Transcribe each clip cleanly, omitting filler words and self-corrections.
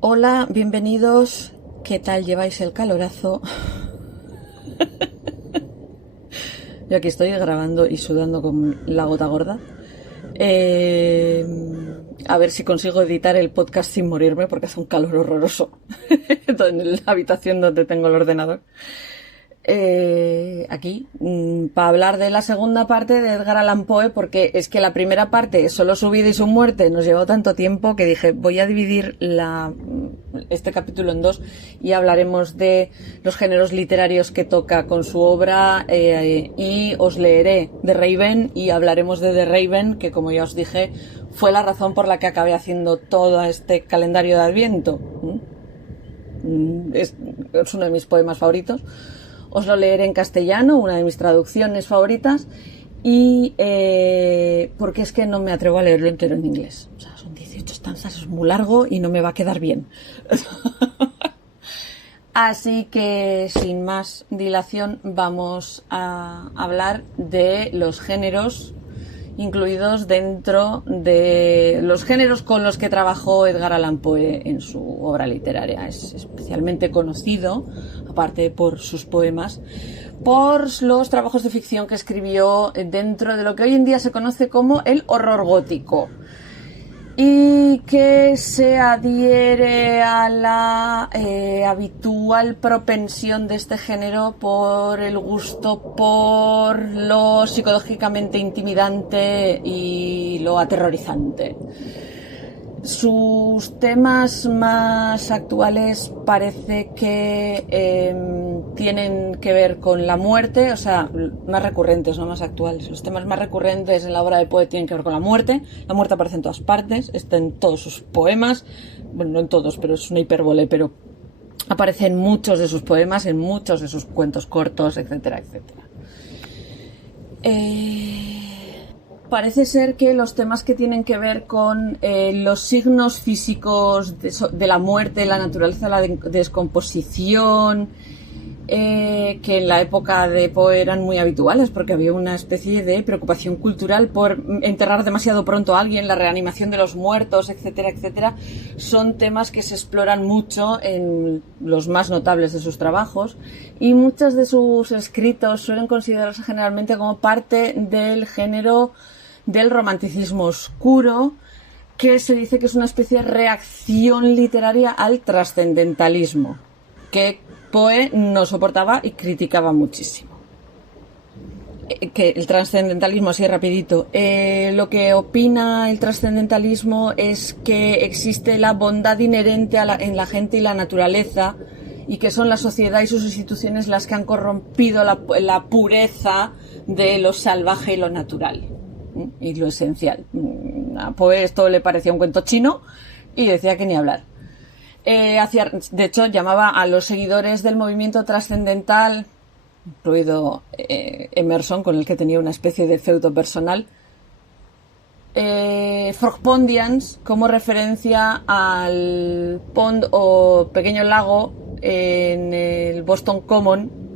Hola, bienvenidos. ¿Qué tal lleváis el calorazo? Yo aquí estoy grabando y sudando con la gota gorda. A ver si consigo editar el podcast sin morirme porque hace un calor horroroso en la habitación donde tengo el ordenador. Aquí para hablar de la segunda parte de Edgar Allan Poe, porque es que la primera parte, solo su vida y su muerte, nos llevó tanto tiempo que dije, voy a dividir este capítulo en dos y hablaremos de los géneros literarios que toca con su obra, y os leeré The Raven y hablaremos de The Raven, que como ya os dije, fue la razón por la que acabé haciendo todo este calendario de Adviento. Es uno de mis poemas favoritos. Os lo leeré en castellano, una de mis traducciones favoritas, y porque es que no me atrevo a leerlo entero en inglés. O sea, son 18 estanzas, es muy largo y no me va a quedar bien. Así que, sin más dilación, vamos a hablar de los géneros incluidos dentro de los géneros con los que trabajó Edgar Allan Poe en su obra literaria. Es especialmente conocido, aparte por sus poemas, por los trabajos de ficción que escribió dentro de lo que hoy en día se conoce como el horror gótico, y que se adhiere a la habitual propensión de este género por el gusto por lo psicológicamente intimidante y lo aterrorizante. Sus temas más actuales parece que tienen que ver con la muerte, o sea, más recurrentes, no más actuales. Los temas más recurrentes en la obra de Poe tienen que ver con la muerte. La muerte aparece en todas partes, está en todos sus poemas, bueno, no en todos, pero es una hipérbole, pero aparece en muchos de sus poemas, en muchos de sus cuentos cortos, etcétera, etcétera. Parece ser que los temas que tienen que ver con los signos físicos de la muerte, la naturaleza de la descomposición, que en la época de Poe eran muy habituales porque había una especie de preocupación cultural por enterrar demasiado pronto a alguien, la reanimación de los muertos, etcétera, etcétera, son temas que se exploran mucho en los más notables de sus trabajos, y muchos de sus escritos suelen considerarse generalmente como parte del género del romanticismo oscuro, que se dice que es una especie de reacción literaria al trascendentalismo, que Poe no soportaba y criticaba muchísimo. Que el trascendentalismo, así rapidito, lo que opina el trascendentalismo es que existe la bondad inherente en la gente y la naturaleza, y que son la sociedad y sus instituciones las que han corrompido la pureza de lo salvaje y lo natural y lo esencial. A Poe esto le parecía un cuento chino y decía que ni hablar. De hecho, llamaba a los seguidores del movimiento trascendental, incluido Emerson, con el que tenía una especie de feudo personal, Frogpondians, como referencia al pond o pequeño lago en el Boston Common,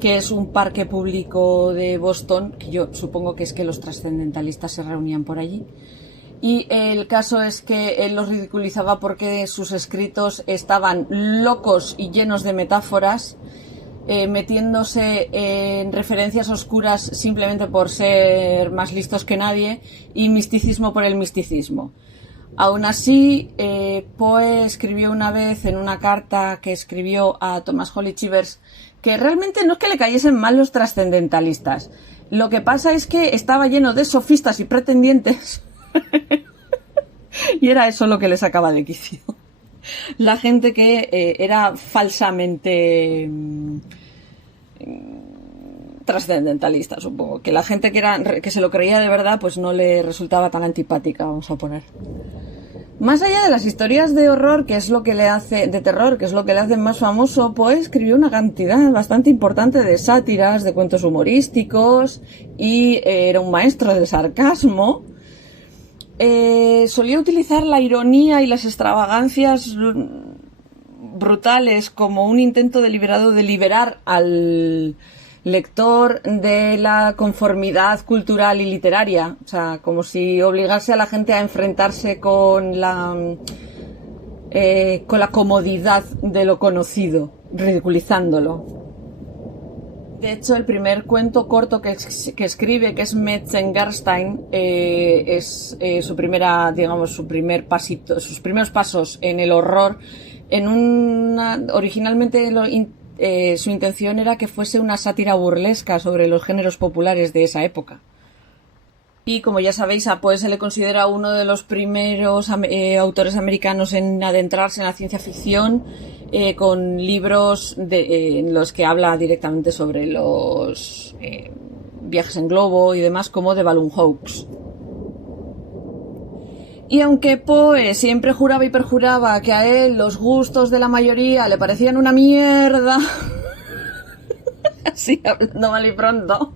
que es un parque público de Boston, que yo supongo que es que los trascendentalistas se reunían por allí. Y el caso es que él los ridiculizaba porque sus escritos estaban locos y llenos de metáforas, metiéndose en referencias oscuras simplemente por ser más listos que nadie, y misticismo por el misticismo. Aún así, Poe escribió una vez en una carta que escribió a Thomas Holly Chivers que realmente no es que le cayesen mal los trascendentalistas. Lo que pasa es que estaba lleno de sofistas y pretendientes y era eso lo que le sacaba de quicio. La gente que era falsamente trascendentalista, supongo. Que la gente que se lo creía de verdad, pues no le resultaba tan antipática, vamos a poner. Más allá de las historias de horror, que es lo que le hace, de terror, que es lo que le hace más famoso, Poe escribió una cantidad bastante importante de sátiras, de cuentos humorísticos, y era un maestro del sarcasmo. Solía utilizar la ironía y las extravagancias brutales como un intento deliberado de liberar al lector de la conformidad cultural y literaria, o sea, como si obligase a la gente a enfrentarse con la comodidad de lo conocido, ridiculizándolo. De hecho, el primer cuento corto que escribe, que es Metzengerstein, es su primera, digamos, sus primeros pasos en el horror. Originalmente su intención era que fuese una sátira burlesca sobre los géneros populares de esa época. Y como ya sabéis, a Poe se le considera uno de los primeros autores americanos en adentrarse en la ciencia ficción, con libros en los que habla directamente sobre los viajes en globo y demás, como The Balloon Hoax. Y aunque Poe siempre juraba y perjuraba que a él los gustos de la mayoría le parecían una mierda, así hablando mal y pronto,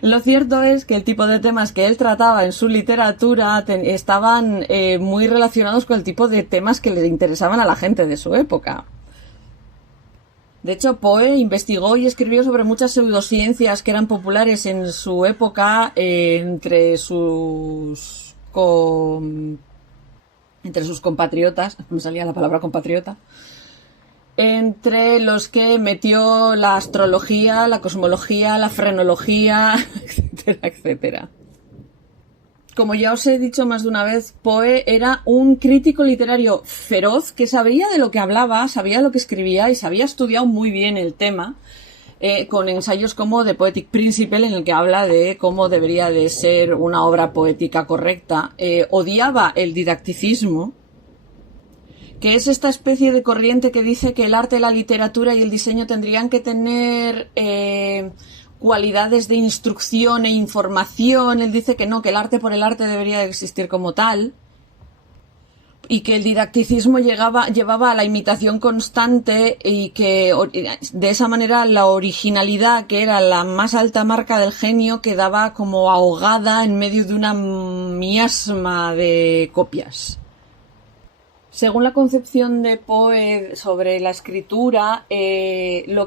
lo cierto es que el tipo de temas que él trataba en su literatura estaban muy relacionados con el tipo de temas que le interesaban a la gente de su época. De hecho, Poe investigó y escribió sobre muchas pseudociencias que eran populares en su época entre sus compatriotas, me salía la palabra compatriota, entre los que metió la astrología, la cosmología, la frenología, etcétera, etcétera. Como ya os he dicho más de una vez, Poe era un crítico literario feroz que sabía de lo que hablaba, sabía lo que escribía y se había estudiado muy bien el tema, con ensayos como The Poetic Principle, en el que habla de cómo debería de ser una obra poética correcta. Odiaba el didacticismo, que es esta especie de corriente que dice que el arte, la literatura y el diseño tendrían que tener cualidades de instrucción e información. Él dice que no, que el arte por el arte debería de existir como tal, y que el didacticismo llevaba a la imitación constante, y que de esa manera la originalidad, que era la más alta marca del genio, quedaba como ahogada en medio de una miasma de copias. Según la concepción de Poe sobre la escritura, el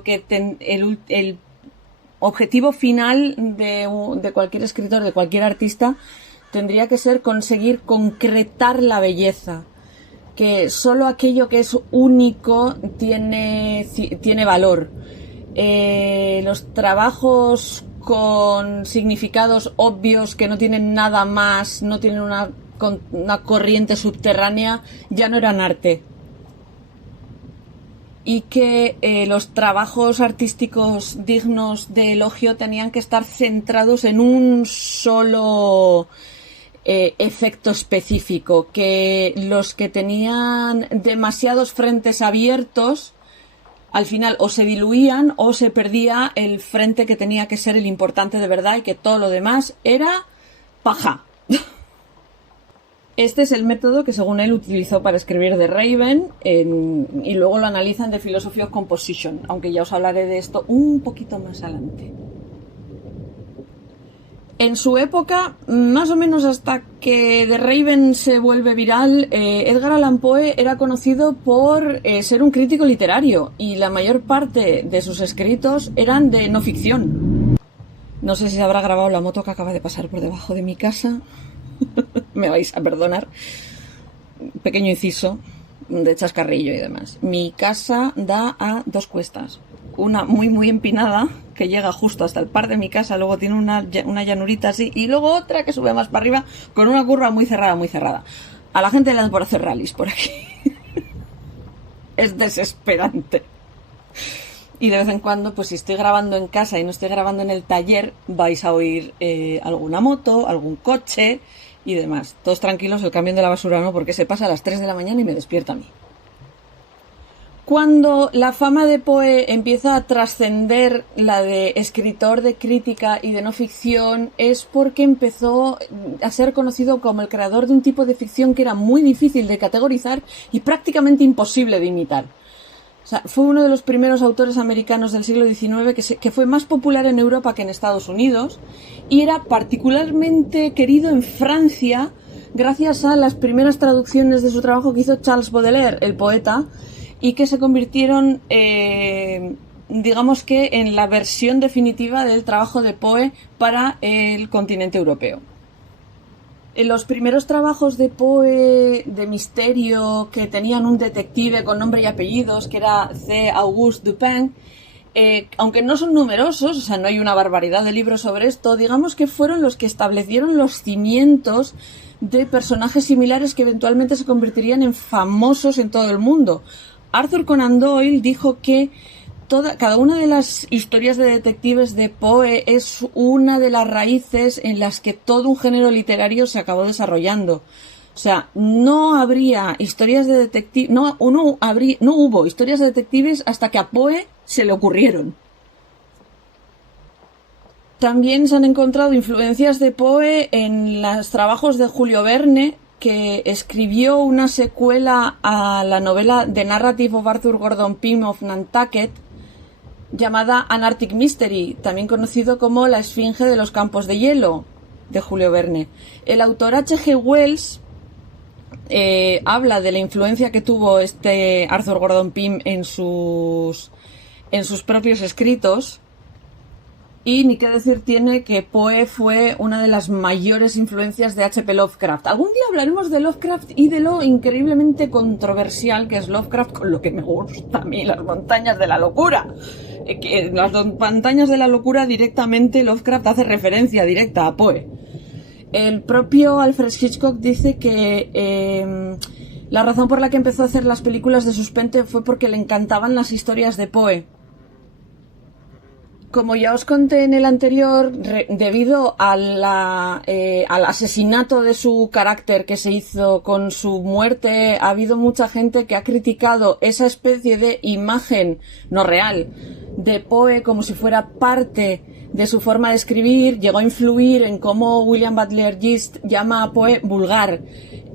objetivo final de cualquier escritor, de cualquier artista, tendría que ser conseguir concretar la belleza, que solo aquello que es único tiene valor. Los trabajos con significados obvios que no tienen nada más, no tienen una corriente subterránea, ya no eran arte. Y que los trabajos artísticos dignos de elogio tenían que estar centrados en un solo efecto específico, que los que tenían demasiados frentes abiertos al final o se diluían o se perdía el frente que tenía que ser el importante de verdad, y que todo lo demás era paja. Este es el método que según él utilizó para escribir The Raven, y luego lo analizan de Philosophy of Composition, aunque ya os hablaré de esto un poquito más adelante. En su época, más o menos hasta que The Raven se vuelve viral, Edgar Allan Poe era conocido por ser un crítico literario, y la mayor parte de sus escritos eran de no ficción. No sé si se habrá grabado la moto que acaba de pasar por debajo de mi casa. Me vais a perdonar. Pequeño inciso de chascarrillo y demás. Mi casa da a dos cuestas. Una muy muy empinada, que llega justo hasta el par de mi casa, luego tiene una llanurita así, y luego otra que sube más para arriba con una curva muy cerrada, muy cerrada. A la gente le dan por hacer rallies por aquí. Es desesperante. Y de vez en cuando, pues si estoy grabando en casa y no estoy grabando en el taller, vais a oír alguna moto, algún coche y demás. Todos tranquilos, el camión de la basura no, porque se pasa a las 3 de la mañana y me despierta a mí. Cuando la fama de Poe empieza a trascender la de escritor de crítica y de no ficción, es porque empezó a ser conocido como el creador de un tipo de ficción que era muy difícil de categorizar y prácticamente imposible de imitar. O sea, fue uno de los primeros autores americanos del siglo XIX que fue más popular en Europa que en Estados Unidos, y era particularmente querido en Francia gracias a las primeras traducciones de su trabajo que hizo Charles Baudelaire, el poeta, y que se convirtieron digamos que en la versión definitiva del trabajo de Poe para el continente europeo. En los primeros trabajos de Poe de misterio que tenían un detective con nombre y apellidos, que era C. Auguste Dupin, aunque no son numerosos, o sea, no hay una barbaridad de libros sobre esto, digamos que fueron los que establecieron los cimientos de personajes similares que eventualmente se convertirían en famosos en todo el mundo. Arthur Conan Doyle dijo que cada una de las historias de detectives de Poe es una de las raíces en las que todo un género literario se acabó desarrollando. O sea, no habría historias de detectives, no hubo historias de detectives hasta que a Poe se le ocurrieron. También se han encontrado influencias de Poe en los trabajos de Julio Verne, que escribió una secuela a la novela The Narrative of Arthur Gordon Pym of Nantucket, llamada An Arctic Mystery, también conocido como La Esfinge de los Campos de Hielo, de Julio Verne. El autor H.G. Wells habla de la influencia que tuvo este Arthur Gordon Pym en sus propios escritos, y ni qué decir tiene que Poe fue una de las mayores influencias de H.P. Lovecraft. Algún día hablaremos de Lovecraft y de lo increíblemente controversial que es Lovecraft, con lo que me gusta a mí, las montañas de la locura. En las montañas de la locura directamente Lovecraft hace referencia directa a Poe. El propio Alfred Hitchcock dice que la razón por la que empezó a hacer las películas de suspense fue porque le encantaban las historias de Poe. Como ya os conté en el anterior, debido al asesinato de su carácter que se hizo con su muerte, ha habido mucha gente que ha criticado esa especie de imagen no real de Poe como si fuera parte de su forma de escribir. Llegó a influir en cómo William Butler Yeats llama a Poe vulgar.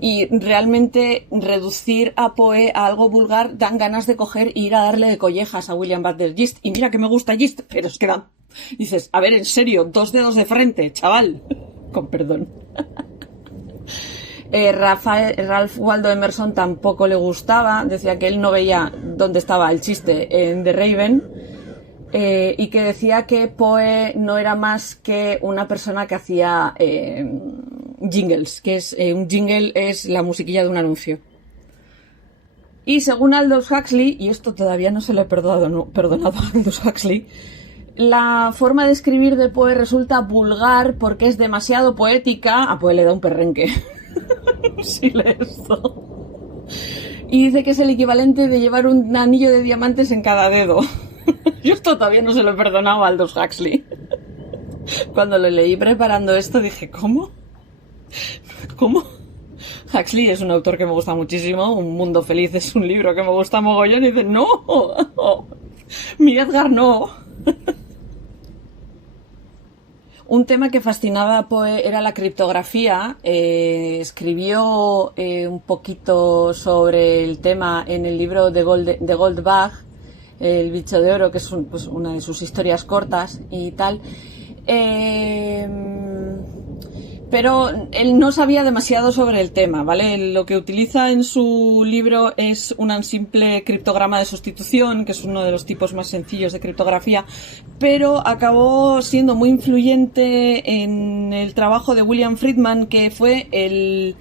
Y realmente reducir a Poe a algo vulgar dan ganas de coger e ir a darle de collejas a William Butler Yeats. Y mira que me gusta Yeats, pero es que da... Dices, a ver, en serio, 2 dedos de frente, chaval. Con perdón. Ralph Waldo Emerson tampoco le gustaba. Decía que él no veía dónde estaba el chiste en The Raven. Y que decía que Poe no era más que una persona que hacía... jingles, que es un jingle es la musiquilla de un anuncio. Y según Aldous Huxley, y esto todavía no se lo he perdonado a Aldous Huxley, la forma de escribir de Poe resulta vulgar porque es demasiado poética. A Poe le da un perrenque si lee esto. Y dice que es el equivalente de llevar un anillo de diamantes en cada dedo. Yo esto todavía no se lo he perdonado a Aldous Huxley. Cuando lo leí preparando esto dije, ¿cómo? Huxley es un autor que me gusta muchísimo. Un mundo feliz es un libro que me gusta mogollón. Y dice, no, mi Edgar no. Un tema que fascinaba a Poe era la criptografía. Escribió un poquito sobre el tema en el libro de Goldbach, El bicho de oro, que es una de sus historias cortas y tal. Pero él no sabía demasiado sobre el tema, ¿vale? Lo que utiliza en su libro es un simple criptograma de sustitución, que es uno de los tipos más sencillos de criptografía, pero acabó siendo muy influyente en el trabajo de William Friedman, que fue el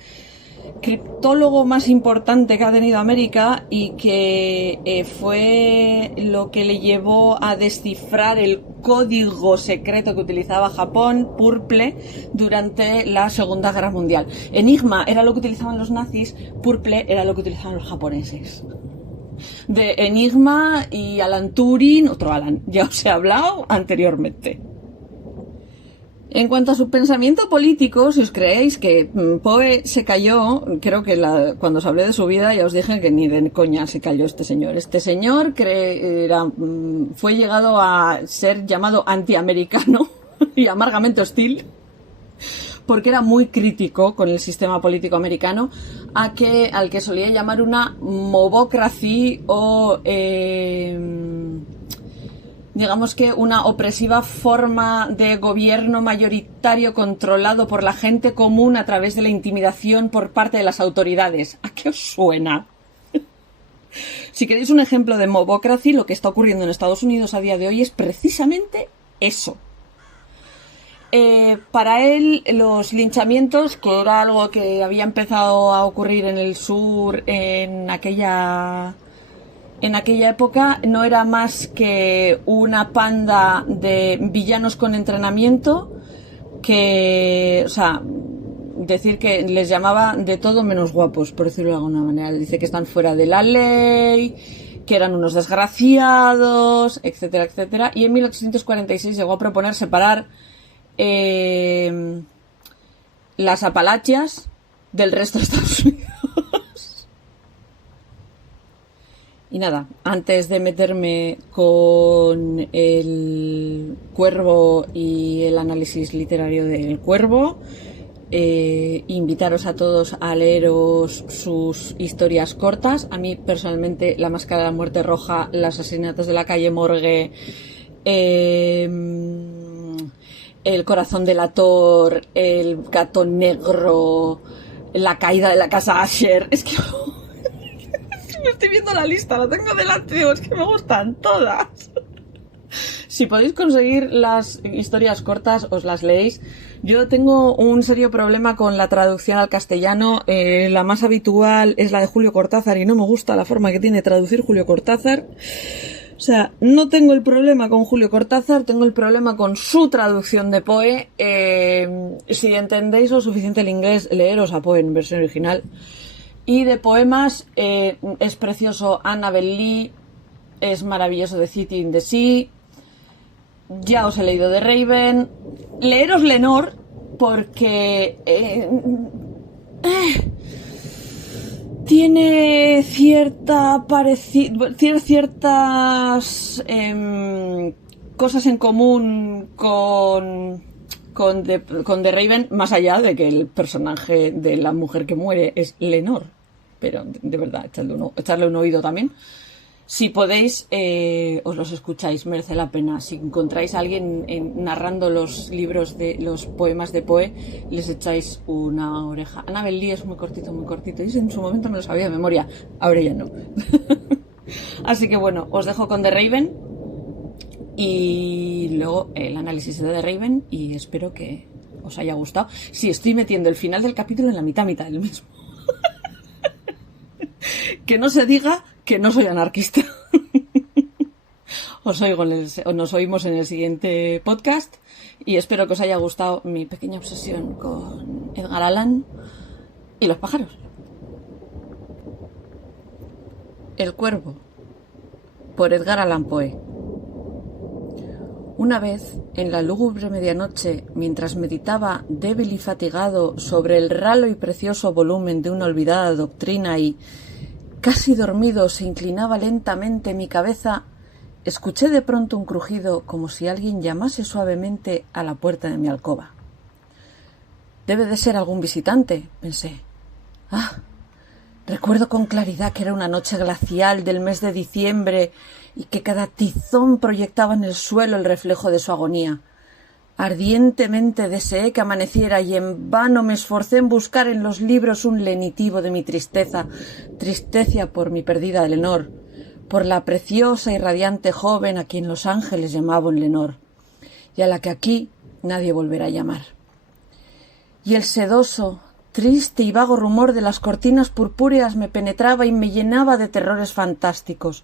criptólogo más importante que ha tenido América y que fue lo que le llevó a descifrar el código secreto que utilizaba Japón, Purple, durante la Segunda Guerra Mundial. Enigma era lo que utilizaban los nazis, Purple era lo que utilizaban los japoneses. De Enigma y Alan Turing, otro Alan, ya os he hablado anteriormente. En cuanto a su pensamiento político, si os creéis que Poe se cayó, creo que cuando os hablé de su vida ya os dije que ni de coña se cayó este señor. Este señor fue llegado a ser llamado antiamericano y amargamente hostil, porque era muy crítico con el sistema político americano, al que solía llamar una mobocracy o... digamos que una opresiva forma de gobierno mayoritario controlado por la gente común a través de la intimidación por parte de las autoridades. ¿A qué os suena? Si queréis un ejemplo de mobocracy, lo que está ocurriendo en Estados Unidos a día de hoy es precisamente eso. Para él, los linchamientos, que era algo que había empezado a ocurrir en el sur en aquella época, no era más que una panda de villanos con entrenamiento que, o sea, decir que les llamaba de todo menos guapos, por decirlo de alguna manera. Dice que están fuera de la ley, que eran unos desgraciados, etcétera, etcétera. Y en 1846 llegó a proponer separar las Apalachias del resto de Estados Unidos. Y nada, antes de meterme con el Cuervo y el análisis literario del Cuervo, invitaros a todos a leeros sus historias cortas. A mí personalmente La Máscara de la Muerte Roja, Los asesinatos de la calle Morgue, El corazón delator, El gato negro, La caída de la casa Asher, es que me estoy viendo la lista, la tengo delante, es que me gustan todas. Si podéis conseguir las historias cortas, os las leéis. Yo tengo un serio problema con la traducción al castellano. La más habitual es la de Julio Cortázar y no me gusta la forma que tiene de traducir Julio Cortázar. O sea, no tengo el problema con Julio Cortázar, tengo el problema con su traducción de Poe. Si entendéis lo suficiente el inglés, leeros a Poe en versión original. Y de poemas, es precioso Annabel Lee, es maravilloso The City in the Sea. Ya os he leído de Raven. Leeros Lenore, porque tiene ciertas cosas en común con The Raven, más allá de que el personaje de la mujer que muere es Lenore. Pero de verdad, echarle un oído también. Si podéis, os los escucháis, merece la pena. Si encontráis a alguien narrando los libros de los poemas de Poe, les echáis una oreja. Annabel Lee es muy cortito, y en su momento me lo sabía de memoria, ahora ya no. Así que bueno, os dejo con The Raven y luego el análisis de The Raven, y espero que os haya gustado. Sí, estoy metiendo el final del capítulo en la mitad del mismo. Que no se diga que no soy anarquista. Nos oímos en el siguiente podcast y espero que os haya gustado mi pequeña obsesión con Edgar Allan y los pájaros. El Cuervo, por Edgar Allan Poe. Una vez, en la lúgubre medianoche, mientras meditaba débil y fatigado sobre el ralo y precioso volumen de una olvidada doctrina y, casi dormido, se inclinaba lentamente mi cabeza, escuché de pronto un crujido como si alguien llamase suavemente a la puerta de mi alcoba. Debe de ser algún visitante, pensé. Recuerdo con claridad que era una noche glacial del mes de diciembre y que cada tizón proyectaba en el suelo el reflejo de su agonía. Ardientemente deseé que amaneciera y en vano me esforcé en buscar en los libros un lenitivo de mi tristeza por mi perdida Lenore, por la preciosa y radiante joven a quien los ángeles llamaban Lenore, y a la que aquí nadie volverá a llamar. Y el sedoso, triste y vago rumor de las cortinas purpúreas me penetraba y me llenaba de terrores fantásticos,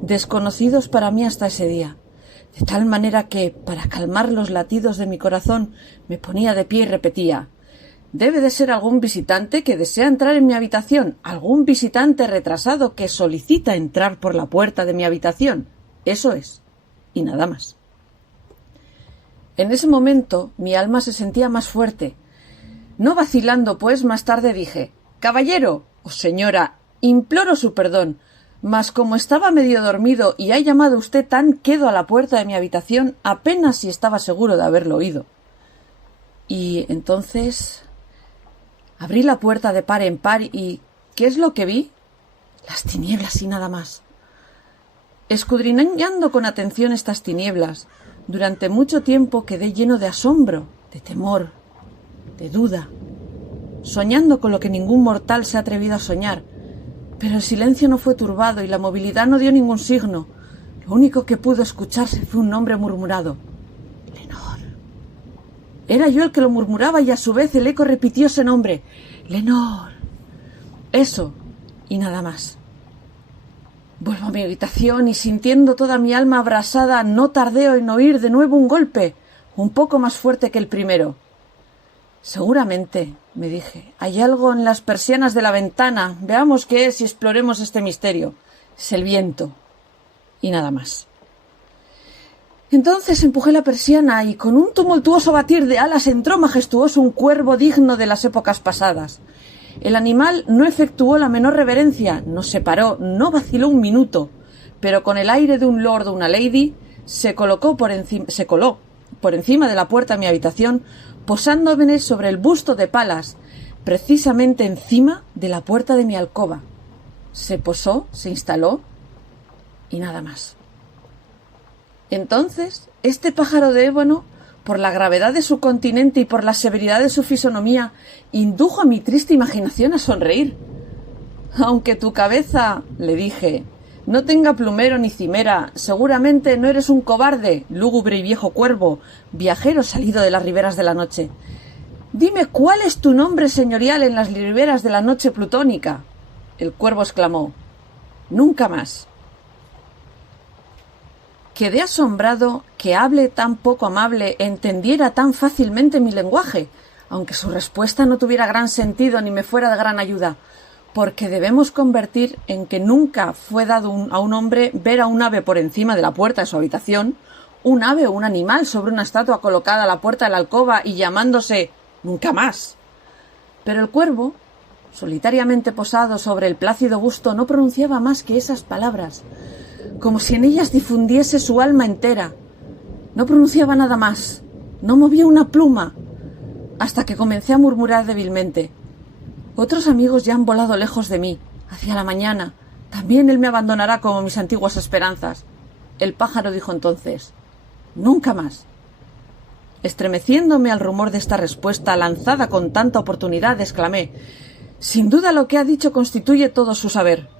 desconocidos para mí hasta ese día, de tal manera que, para calmar los latidos de mi corazón, me ponía de pie y repetía: «Debe de ser algún visitante que desea entrar en mi habitación, algún visitante retrasado que solicita entrar por la puerta de mi habitación. Eso es, y nada más». En ese momento mi alma se sentía más fuerte. No vacilando, pues, más tarde dije: «Caballero o señora, imploro su perdón, mas como estaba medio dormido y ha llamado usted tan quedo a la puerta de mi habitación, apenas si estaba seguro de haberlo oído». Y entonces abrí la puerta de par en par y ¿qué es lo que vi? Las tinieblas y nada más. Escudriñando con atención estas tinieblas, durante mucho tiempo quedé lleno de asombro, de temor, de duda, soñando con lo que ningún mortal se ha atrevido a soñar, Pero el silencio no fue turbado y la movilidad no dio ningún signo. Lo único que pudo escucharse fue un nombre murmurado. Lenor. Era yo el que lo murmuraba y a su vez el eco repitió ese nombre. Lenor. Eso y nada más. Vuelvo a mi habitación y sintiendo toda mi alma abrasada, no tardé en oír de nuevo un golpe, un poco más fuerte que el primero. Seguramente, me dije, hay algo en las persianas de la ventana. Veamos qué es y exploremos este misterio. Es el viento. Y nada más. Entonces empujé la persiana y con un tumultuoso batir de alas entró majestuoso un cuervo digno de las épocas pasadas. El animal no efectuó la menor reverencia, no se paró, no vaciló un minuto, pero con el aire de un lord o una lady se coló por encima de la puerta de mi habitación, posándome sobre el busto de Palas, precisamente encima de la puerta de mi alcoba. Se posó, se instaló y nada más. Entonces, este pájaro de ébano, por la gravedad de su continente y por la severidad de su fisonomía, indujo a mi triste imaginación a sonreír. Aunque tu cabeza, le dije, no tenga plumero ni cimera, seguramente no eres un cobarde, lúgubre y viejo cuervo, viajero salido de las riberas de la noche. Dime cuál es tu nombre señorial en las riberas de la noche plutónica. El cuervo exclamó, nunca más. Quedé asombrado que hable tan poco amable entendiera tan fácilmente mi lenguaje, aunque su respuesta no tuviera gran sentido ni me fuera de gran ayuda, porque debemos convertir en que nunca fue dado a un hombre ver a un ave por encima de la puerta de su habitación, un ave o un animal sobre una estatua colocada a la puerta de la alcoba y llamándose nunca más. Pero el cuervo, solitariamente posado sobre el plácido busto, no pronunciaba más que esas palabras, como si en ellas difundiese su alma entera. No pronunciaba nada más, no movía una pluma, hasta que comencé a murmurar débilmente. Otros amigos ya han volado lejos de mí, hacia la mañana. También él me abandonará como mis antiguas esperanzas. El pájaro dijo entonces, nunca más. Estremeciéndome al rumor de esta respuesta lanzada con tanta oportunidad, exclamé, sin duda lo que ha dicho constituye todo su saber.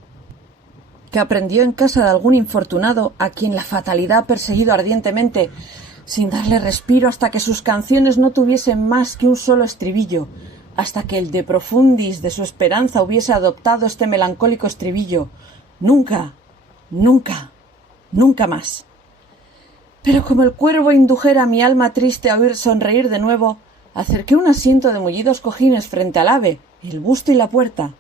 Que aprendió en casa de algún infortunado a quien la fatalidad ha perseguido ardientemente, sin darle respiro hasta que sus canciones no tuviesen más que un solo estribillo, hasta que el de profundis de su esperanza hubiese adoptado este melancólico estribillo. Nunca, nunca, nunca más. Pero como el cuervo indujera a mi alma triste a oír sonreír de nuevo, acerqué un asiento de mullidos cojines frente al ave, el busto y la puerta.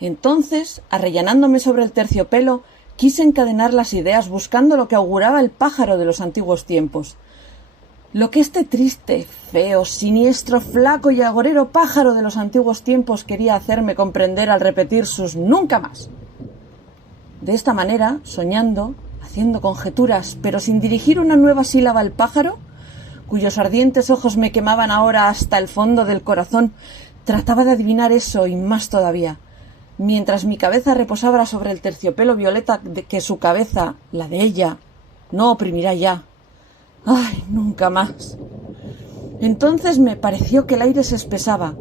Entonces, arrellanándome sobre el terciopelo, quise encadenar las ideas buscando lo que auguraba el pájaro de los antiguos tiempos. Lo que este triste, feo, siniestro, flaco y agorero pájaro de los antiguos tiempos quería hacerme comprender al repetir sus nunca más. De esta manera, soñando, haciendo conjeturas, pero sin dirigir una nueva sílaba al pájaro, cuyos ardientes ojos me quemaban ahora hasta el fondo del corazón, trataba de adivinar eso y más todavía, mientras mi cabeza reposaba sobre el terciopelo violeta de que su cabeza, la de ella, no oprimirá ya. ¡Ay, nunca más! Entonces me pareció que el aire se espesaba,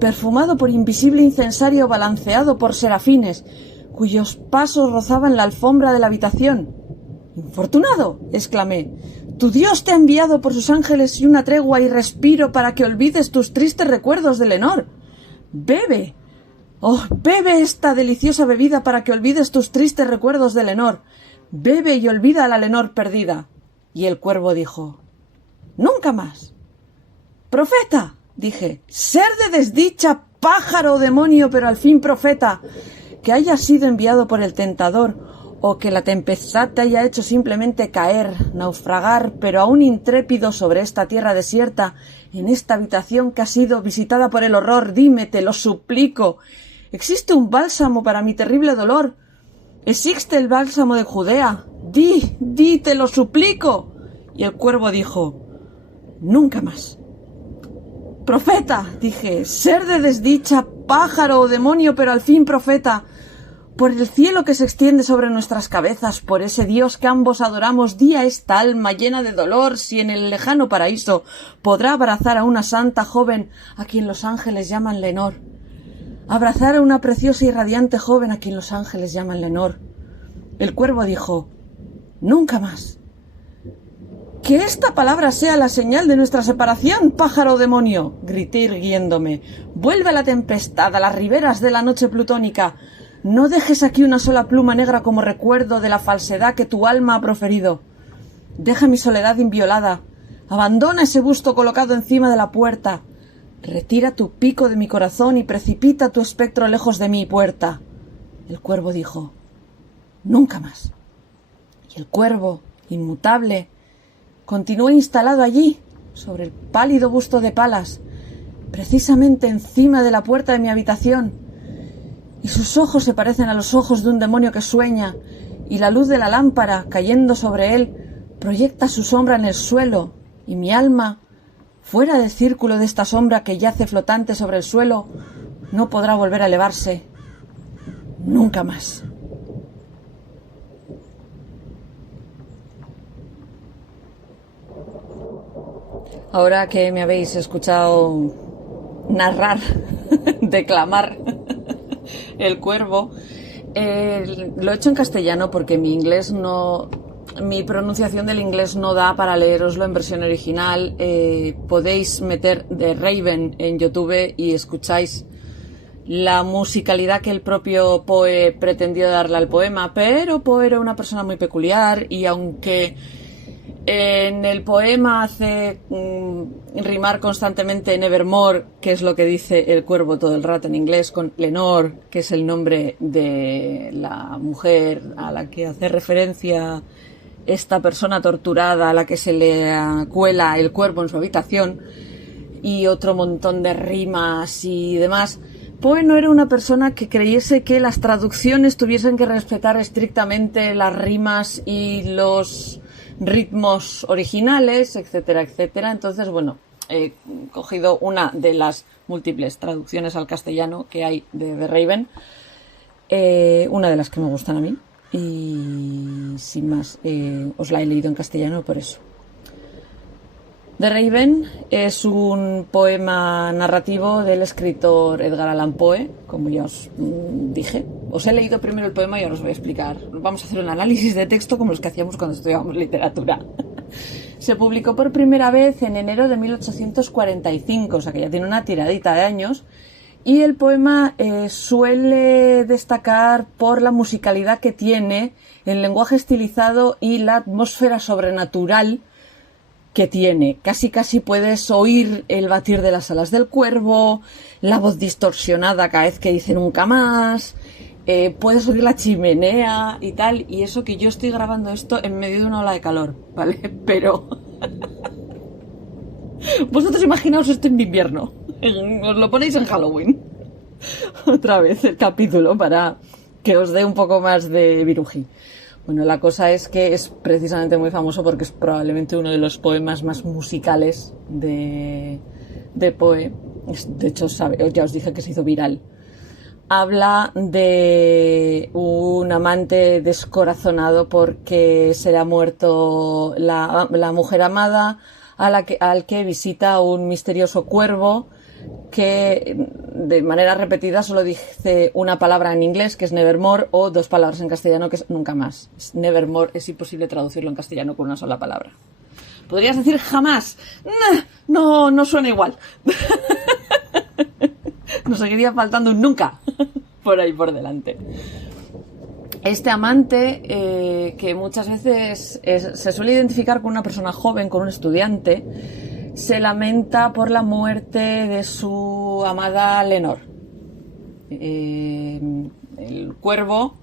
perfumado por invisible incensario balanceado por serafines, cuyos pasos rozaban la alfombra de la habitación. —¡Infortunado! —exclamé—. Tu Dios te ha enviado por sus ángeles y una tregua y respiro para que olvides tus tristes recuerdos de Lenor. ¡Bebe! ¡Oh, bebe esta deliciosa bebida para que olvides tus tristes recuerdos de Lenor! ¡Bebe y olvida a la Lenor perdida! Y el cuervo dijo, «¡Nunca más!». «¡Profeta!», dije, «ser de desdicha, pájaro o demonio, pero al fin profeta, que haya sido enviado por el tentador, o que la tempestad te haya hecho simplemente caer, naufragar, pero aún intrépido sobre esta tierra desierta, en esta habitación que ha sido visitada por el horror, dime, te lo suplico, ¿existe un bálsamo para mi terrible dolor? ¿Existe el bálsamo de Judea? Di, te lo suplico». Y el cuervo dijo, «Nunca más». «Profeta», dije, «ser de desdicha, pájaro o demonio, pero al fin profeta, por el cielo que se extiende sobre nuestras cabezas, por ese Dios que ambos adoramos, di a esta alma llena de dolor si en el lejano paraíso podrá abrazar a una santa joven a quien los ángeles llaman Lenor. abrazar a una preciosa y radiante joven a quien los ángeles llaman Lenore. El cuervo dijo: «Nunca más». «Que esta palabra sea la señal de nuestra separación, pájaro demonio», grité irguiéndome. «Vuelve a la tempestad, a las riberas de la noche plutónica. No dejes aquí una sola pluma negra como recuerdo de la falsedad que tu alma ha proferido. Deja mi soledad inviolada. Abandona ese busto colocado encima de la puerta. Retira tu pico de mi corazón y precipita tu espectro lejos de mi puerta». El cuervo dijo: «Nunca más». Y el cuervo, inmutable, continuó instalado allí, sobre el pálido busto de Palas, precisamente encima de la puerta de mi habitación, y sus ojos se parecen a los ojos de un demonio que sueña, y la luz de la lámpara, cayendo sobre él, proyecta su sombra en el suelo, y mi alma, fuera del círculo de esta sombra que yace flotante sobre el suelo, no podrá volver a elevarse nunca más. Ahora que me habéis escuchado narrar, declamar El cuervo, lo he hecho en castellano porque mi pronunciación del inglés no da para leeroslo en versión original. Podéis meter The Raven en YouTube y escucháis la musicalidad que el propio Poe pretendió darle al poema, pero Poe era una persona muy peculiar y aunque en el poema hace rimar constantemente Nevermore, que es lo que dice el cuervo todo el rato en inglés, con Lenore, que es el nombre de la mujer a la que hace referencia esta persona torturada a la que se le cuela el cuervo en su habitación, y otro montón de rimas y demás. Poe no era una persona que creyese que las traducciones tuviesen que respetar estrictamente las rimas y los ritmos originales, etcétera, etcétera. Entonces, bueno, he cogido una de las múltiples traducciones al castellano que hay de The Raven, una de las que me gustan a mí, y sin más, os la he leído en castellano por eso. The Raven es un poema narrativo del escritor Edgar Allan Poe, como ya os dije. Os he leído primero el poema y ahora os voy a explicar. Vamos a hacer un análisis de texto como los que hacíamos cuando estudiábamos literatura. Se publicó por primera vez en enero de 1845, o sea que ya tiene una tiradita de años. Y el poema suele destacar por la musicalidad que tiene, el lenguaje estilizado y la atmósfera sobrenatural que tiene. Casi puedes oír el batir de las alas del cuervo, la voz distorsionada cada vez que dice nunca más, puedes oír la chimenea y tal, y eso que yo estoy grabando esto en medio de una ola de calor, ¿vale? Pero vosotros imaginaos esto en invierno, os lo ponéis en Halloween. Otra vez el capítulo para que os dé un poco más de virují. Bueno, la cosa es que es precisamente muy famoso porque es probablemente uno de los poemas más musicales de Poe. De hecho, ya os dije que se hizo viral. Habla de un amante descorazonado porque se le ha muerto la mujer amada, al que visita un misterioso cuervo que de manera repetida solo dice una palabra en inglés, que es nevermore, o dos palabras en castellano, que es nunca más. Nevermore es imposible traducirlo en castellano con una sola palabra. ¿Podrías decir jamás? No suena igual. Nos seguiría faltando un nunca por ahí por delante. Este amante, que muchas veces se suele identificar con una persona joven, con un estudiante, se lamenta por la muerte de su amada Lenore. El cuervo,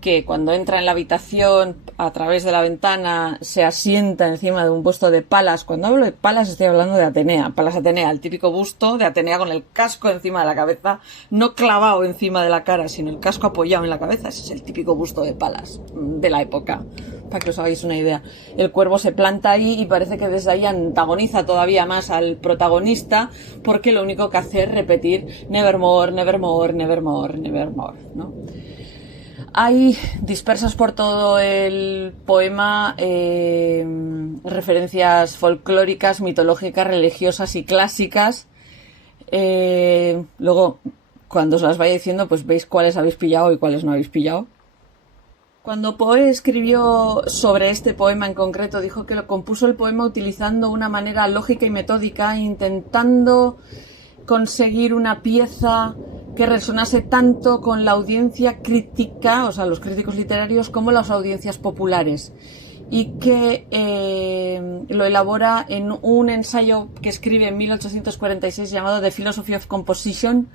que cuando entra en la habitación a través de la ventana se asienta encima de un busto de Palas. Cuando hablo de Palas estoy hablando de Atenea, Palas Atenea, el típico busto de Atenea con el casco encima de la cabeza, no clavado encima de la cara, sino el casco apoyado en la cabeza. Ese es el típico busto de Palas de la época, para que os hagáis una idea. El cuervo se planta ahí y parece que desde ahí antagoniza todavía más al protagonista, porque lo único que hace es repetir nevermore, nevermore, nevermore, nevermore, ¿no? Hay dispersas por todo el poema referencias folclóricas, mitológicas, religiosas y clásicas. Luego, cuando os las vaya diciendo, pues veis cuáles habéis pillado y cuáles no habéis pillado. Cuando Poe escribió sobre este poema en concreto, dijo que lo compuso el poema utilizando una manera lógica y metódica, intentando conseguir una pieza que resonase tanto con la audiencia crítica, o sea, los críticos literarios, como las audiencias populares, y que lo elabora en un ensayo que escribe en 1846 llamado The Philosophy of Composition.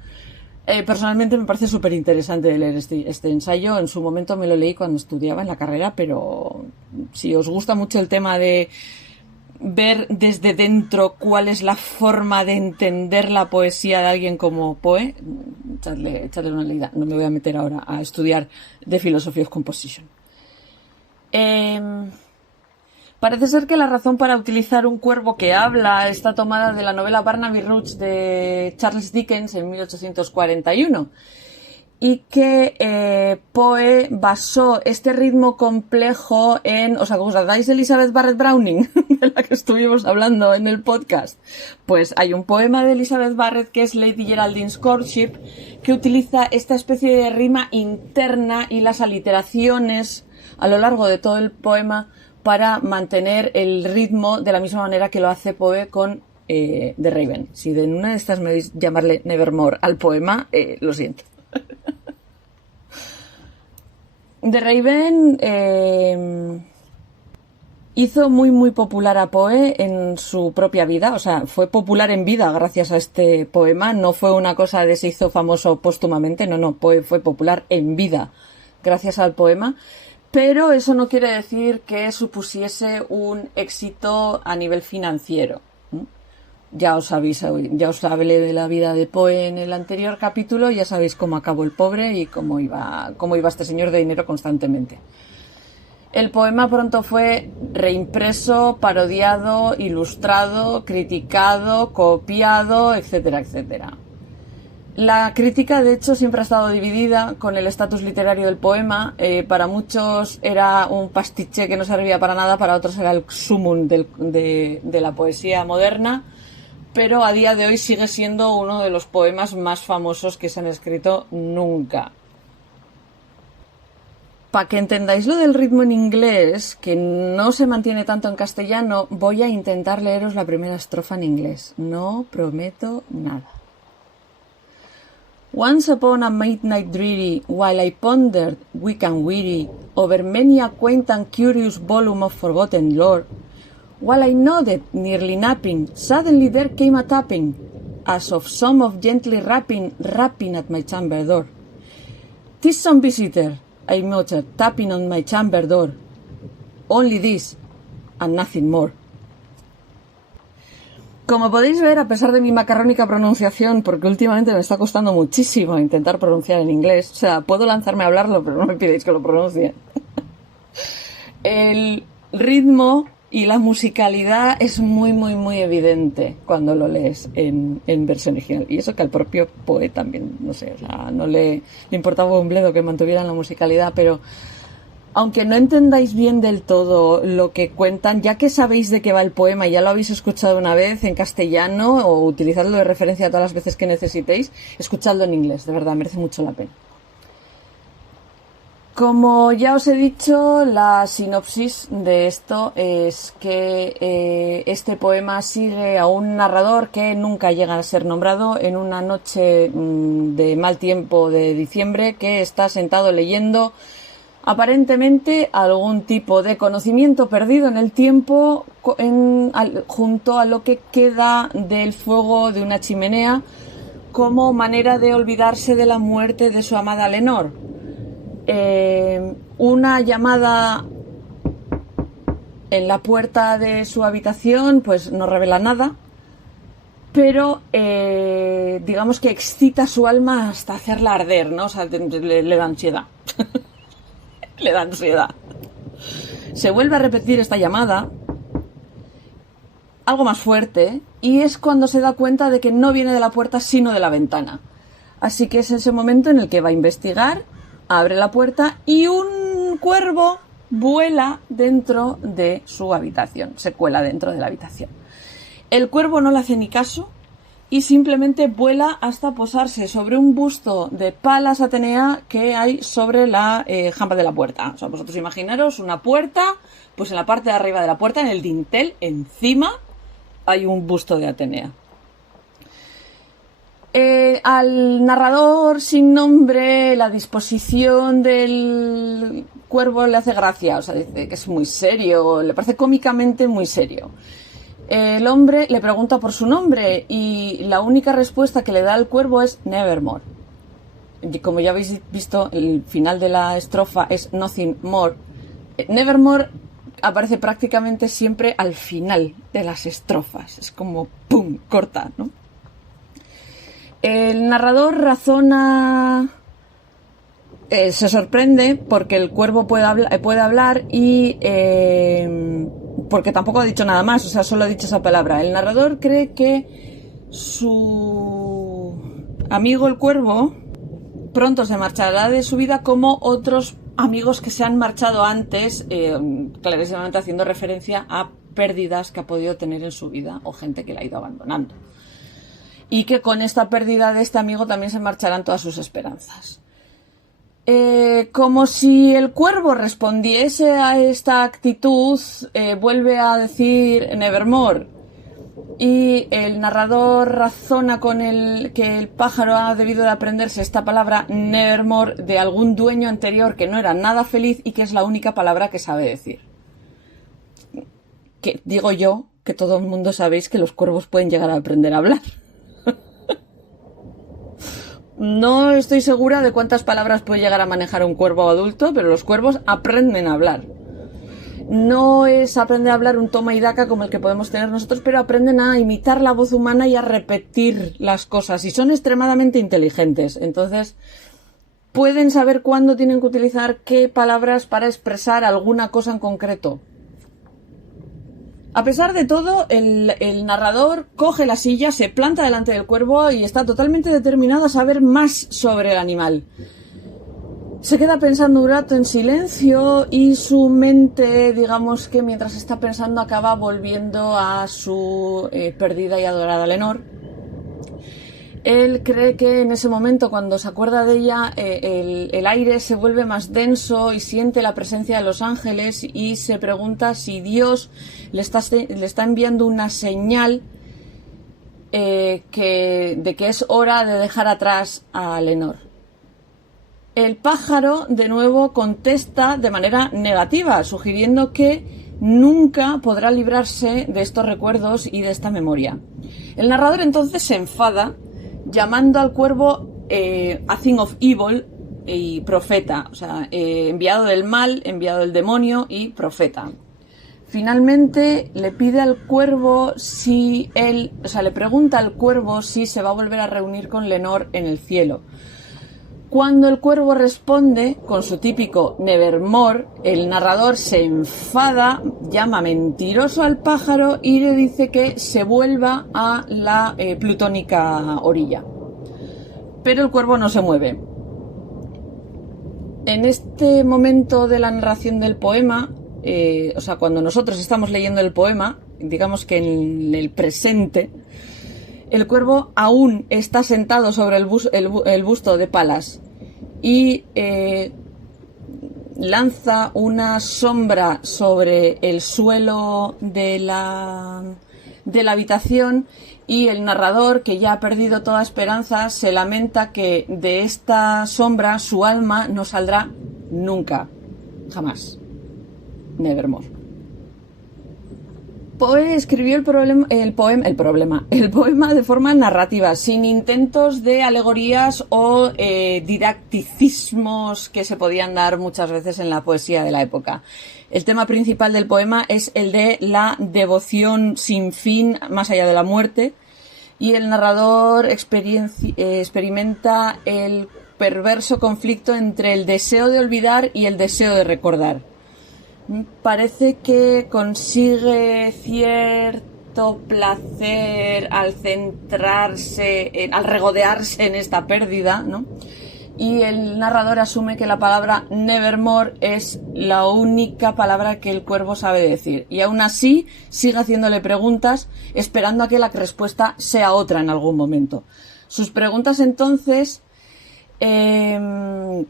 Personalmente me parece súper interesante leer este ensayo. En su momento me lo leí cuando estudiaba en la carrera, pero si os gusta mucho el tema de ver desde dentro cuál es la forma de entender la poesía de alguien como Poe, echadle una leída. No me voy a meter ahora a estudiar The Philosophy of Composition. Parece ser que la razón para utilizar un cuervo que habla está tomada de la novela Barnaby Rudge de Charles Dickens en 1841 y que Poe basó este ritmo complejo en... ¿Os acordáis de Elizabeth Barrett Browning? De la que estuvimos hablando en el podcast. Pues hay un poema de Elizabeth Barrett que es Lady Geraldine's Courtship, que utiliza esta especie de rima interna y las aliteraciones a lo largo de todo el poema para mantener el ritmo de la misma manera que lo hace Poe con The Raven. Si de una de estas me veis llamarle Nevermore al poema, lo siento. The Raven hizo muy popular a Poe en su propia vida, o sea, fue popular en vida gracias a este poema, no fue una cosa de se hizo famoso póstumamente, no, Poe fue popular en vida gracias al poema. Pero eso no quiere decir que supusiese un éxito a nivel financiero. Ya os hablé de la vida de Poe en el anterior capítulo, ya sabéis cómo acabó el pobre y cómo iba este señor de dinero constantemente. El poema pronto fue reimpreso, parodiado, ilustrado, criticado, copiado, etcétera, etcétera. La crítica, de hecho, siempre ha estado dividida con el estatus literario del poema. Para muchos era un pastiche que no servía para nada, para otros era el sumum de la poesía moderna, pero a día de hoy sigue siendo uno de los poemas más famosos que se han escrito nunca. Para que entendáis lo del ritmo en inglés, que no se mantiene tanto en castellano, voy a intentar leeros la primera estrofa en inglés. No prometo nada. Once upon a midnight dreary, while I pondered, weak and weary, over many a quaint and curious volume of forgotten lore, while I nodded, nearly napping, suddenly there came a tapping, as of some of gently rapping at my chamber door. "'Tis some visitor,' I muttered, tapping on my chamber door. Only this, and nothing more." Como podéis ver, a pesar de mi macarrónica pronunciación, porque últimamente me está costando muchísimo intentar pronunciar en inglés, o sea, puedo lanzarme a hablarlo, pero no me pidáis que lo pronuncie. El ritmo y la musicalidad es muy evidente cuando lo lees en versión original. Y eso que al propio Poe también, no sé, o sea, no le importaba un bledo que mantuvieran la musicalidad, pero aunque no entendáis bien del todo lo que cuentan, ya que sabéis de qué va el poema y ya lo habéis escuchado una vez en castellano o utilizadlo de referencia todas las veces que necesitéis, escuchadlo en inglés, de verdad, merece mucho la pena. Como ya os he dicho, la sinopsis de esto es que este poema sigue a un narrador que nunca llega a ser nombrado en una noche de mal tiempo de diciembre, que está sentado leyendo aparentemente algún tipo de conocimiento perdido en el tiempo junto a lo que queda del fuego de una chimenea, como manera de olvidarse de la muerte de su amada Lenore. Una llamada en la puerta de su habitación pues no revela nada, pero digamos que excita su alma hasta hacerla arder, ¿no? O sea, le da ansiedad. Le da ansiedad. Se vuelve a repetir esta llamada, algo más fuerte, y es cuando se da cuenta de que no viene de la puerta sino de la ventana. Así que es ese momento en el que va a investigar, abre la puerta y un cuervo vuela dentro de su habitación, se cuela dentro de la habitación. El cuervo no le hace ni caso y simplemente vuela hasta posarse sobre un busto de Palas Atenea que hay sobre la jampa de la puerta. O sea, vosotros imaginaros una puerta, pues en la parte de arriba de la puerta, en el dintel, encima, hay un busto de Atenea. Al narrador sin nombre, la disposición del cuervo le hace gracia, o sea, dice que es muy serio, le parece cómicamente muy serio. El hombre le pregunta por su nombre y la única respuesta que le da el cuervo es Nevermore. Y como ya habéis visto, el final de la estrofa es Nothing More. Nevermore aparece prácticamente siempre al final de las estrofas. Es como ¡pum! Corta, ¿no? El narrador razona... se sorprende porque el cuervo puede hablar y... porque tampoco ha dicho nada más, o sea, solo ha dicho esa palabra. El narrador cree que su amigo el cuervo pronto se marchará de su vida como otros amigos que se han marchado antes, clarísimamente haciendo referencia a pérdidas que ha podido tener en su vida o gente que la ha ido abandonando. Y que con esta pérdida de este amigo también se marcharán todas sus esperanzas. Como si el cuervo respondiese a esta actitud, vuelve a decir Nevermore y el narrador razona con que el pájaro ha debido de aprenderse esta palabra Nevermore de algún dueño anterior que no era nada feliz y que es la única palabra que sabe decir. Que digo yo que todo el mundo sabéis que los cuervos pueden llegar a aprender a hablar. No estoy segura de cuántas palabras puede llegar a manejar un cuervo adulto, pero los cuervos aprenden a hablar. No es aprender a hablar un toma y daca como el que podemos tener nosotros, pero aprenden a imitar la voz humana y a repetir las cosas. Y son extremadamente inteligentes. Entonces, pueden saber cuándo tienen que utilizar qué palabras para expresar alguna cosa en concreto. A pesar de todo, el narrador coge la silla, se planta delante del cuervo y está totalmente determinado a saber más sobre el animal. Se queda pensando un rato en silencio y su mente, digamos que mientras está pensando, acaba volviendo a su perdida y adorada Lenore. Él cree que en ese momento, cuando se acuerda de ella, el aire se vuelve más denso y siente la presencia de los ángeles y se pregunta si Dios le está enviando una señal de que es hora de dejar atrás a Lenore. El pájaro, de nuevo, contesta de manera negativa, sugiriendo que nunca podrá librarse de estos recuerdos y de esta memoria. El narrador entonces se enfada, llamando al cuervo a thing of evil y profeta, o sea, enviado del mal, enviado del demonio y profeta. Finalmente le pide al cuervo le pregunta al cuervo si se va a volver a reunir con Lenore en el cielo. Cuando el cuervo responde con su típico Nevermore, el narrador se enfada, llama mentiroso al pájaro y le dice que se vuelva a la plutónica orilla. Pero el cuervo no se mueve. En este momento de la narración del poema, cuando nosotros estamos leyendo el poema, digamos que en el presente, el cuervo aún está sentado sobre el busto de Palas y lanza una sombra sobre el suelo de la habitación y el narrador, que ya ha perdido toda esperanza, se lamenta que de esta sombra su alma no saldrá nunca, jamás. Nevermore. Poe escribió el poema de forma narrativa, sin intentos de alegorías o didacticismos que se podían dar muchas veces en la poesía de la época. El tema principal del poema es el de la devoción sin fin más allá de la muerte, y el narrador experimenta el perverso conflicto entre el deseo de olvidar y el deseo de recordar. Parece que consigue cierto placer al centrarse, al regodearse en esta pérdida, ¿no? y el narrador asume que la palabra nevermore es la única palabra que el cuervo sabe decir, y aún así sigue haciéndole preguntas esperando a que la respuesta sea otra en algún momento. Sus preguntas entonces se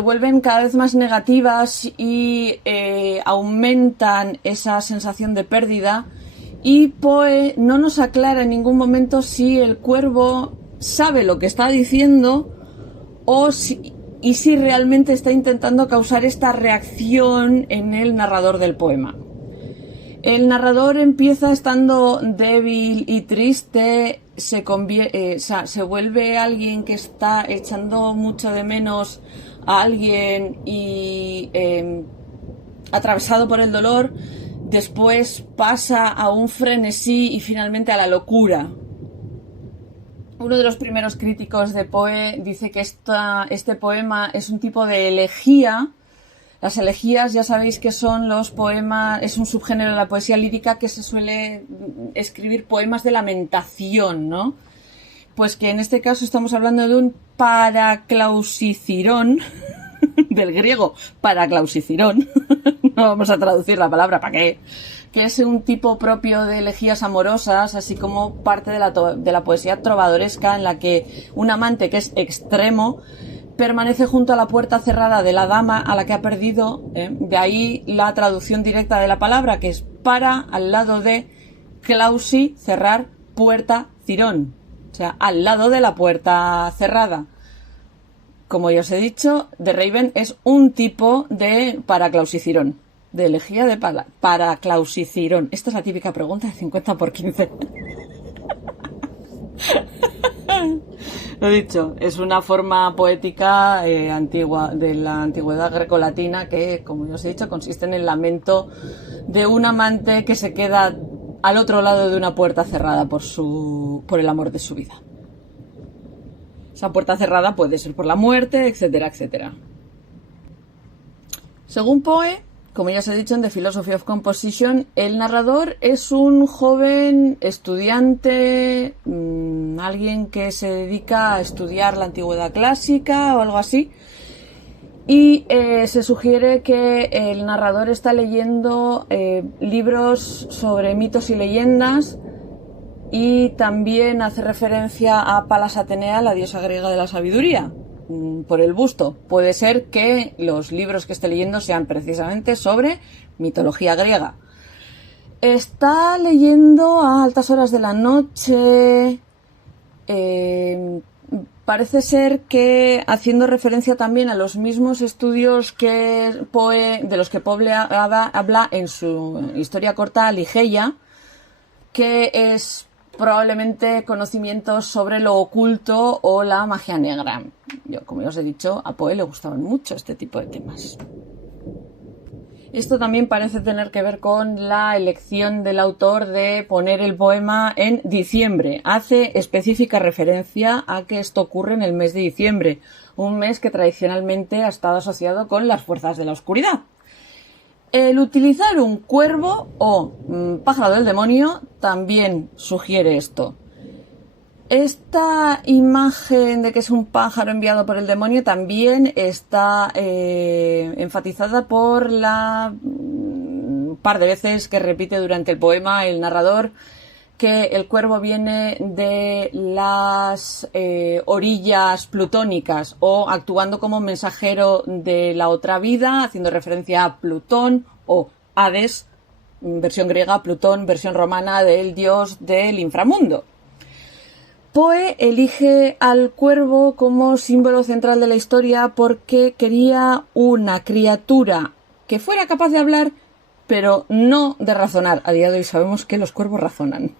vuelven cada vez más negativas y aumentan esa sensación de pérdida, y Poe no nos aclara en ningún momento si el cuervo sabe lo que está diciendo y si realmente está intentando causar esta reacción en el narrador del poema. El narrador empieza estando débil y triste, se vuelve alguien que está echando mucho de menos a alguien y atravesado por el dolor. Después pasa a un frenesí y finalmente a la locura. Uno de los primeros críticos de Poe dice que este poema es un tipo de elegía. Las elegías, ya sabéis que son los poemas, es un subgénero de la poesía lírica que se suele escribir poemas de lamentación, ¿no? Pues que en este caso estamos hablando de un paraclausicirón, del griego paraclausicirón, no vamos a traducir la palabra, ¿para qué? Que es un tipo propio de elegías amorosas, así como parte de la poesía trovadoresca en la que un amante que es extremo permanece junto a la puerta cerrada de la dama a la que ha perdido, de ahí la traducción directa de la palabra, que es para al lado de clausi, cerrar, puerta, cirón, o sea, al lado de la puerta cerrada. Como ya os he dicho, The Raven es un tipo de paraclausicirón, de elegía de paraclausicirón. Esta es la típica pregunta de 50 por 15. Lo dicho, es una forma poética antigua, de la antigüedad grecolatina, que, como ya os he dicho, consiste en el lamento de un amante que se queda al otro lado de una puerta cerrada por el amor de su vida. Esa puerta cerrada puede ser por la muerte, etcétera, etcétera. Según Poe, como ya os he dicho en The Philosophy of Composition, el narrador es un joven estudiante, alguien que se dedica a estudiar la antigüedad clásica o algo así, y se sugiere que el narrador está leyendo libros sobre mitos y leyendas, y también hace referencia a Palas Atenea, la diosa griega de la sabiduría, por el busto. Puede ser que los libros que esté leyendo sean precisamente sobre mitología griega. Está leyendo a altas horas de la noche. Parece ser que haciendo referencia también a los mismos estudios de los que Poe habla en su historia corta Ligeia, que es probablemente conocimientos sobre lo oculto o la magia negra. Como ya os he dicho, a Poe le gustaban mucho este tipo de temas. Esto también parece tener que ver con la elección del autor de poner el poema en diciembre. Hace específica referencia a que esto ocurre en el mes de diciembre, un mes que tradicionalmente ha estado asociado con las fuerzas de la oscuridad. El utilizar un cuervo o pájaro del demonio también sugiere esto. Esta imagen de que es un pájaro enviado por el demonio también está enfatizada por la par de veces que repite durante el poema el narrador, que el cuervo viene de las orillas plutónicas o actuando como mensajero de la otra vida, haciendo referencia a Plutón o Hades, versión griega, Plutón, versión romana del dios del inframundo. Poe elige al cuervo como símbolo central de la historia porque quería una criatura que fuera capaz de hablar, pero no de razonar. A día de hoy sabemos que los cuervos razonan.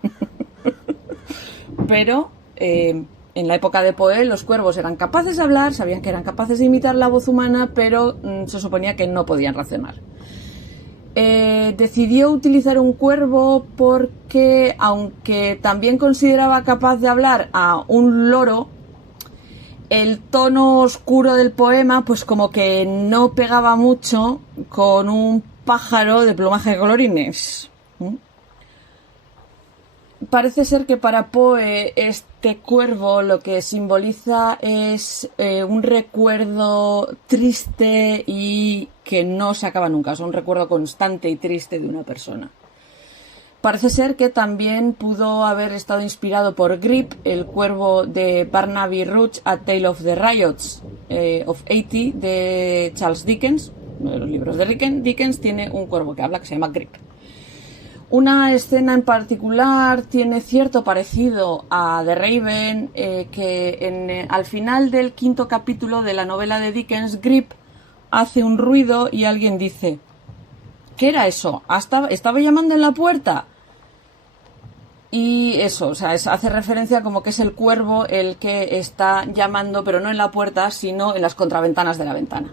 Pero en la época de Poe los cuervos eran capaces de hablar, sabían que eran capaces de imitar la voz humana, pero se suponía que no podían razonar. Decidió utilizar un cuervo porque, aunque también consideraba capaz de hablar a un loro, el tono oscuro del poema pues como que no pegaba mucho con un pájaro de plumaje de colorines. parece ser que para Poe este cuervo lo que simboliza es un recuerdo triste y que no se acaba nunca, es un recuerdo constante y triste de una persona. Parece ser que también pudo haber estado inspirado por Grip, el cuervo de Barnaby Rudge, A Tale of the Riots of 80 de Charles Dickens. Uno de los libros de Dickens tiene un cuervo que habla que se llama Grip. Una escena en particular tiene cierto parecido a The Raven, que al final del 5º capítulo de la novela de Dickens, Grip hace un ruido y alguien dice: ¿qué era eso? ¿Estaba llamando en la puerta? Y eso, o sea, hace referencia como que es el cuervo el que está llamando, pero no en la puerta, sino en las contraventanas de la ventana.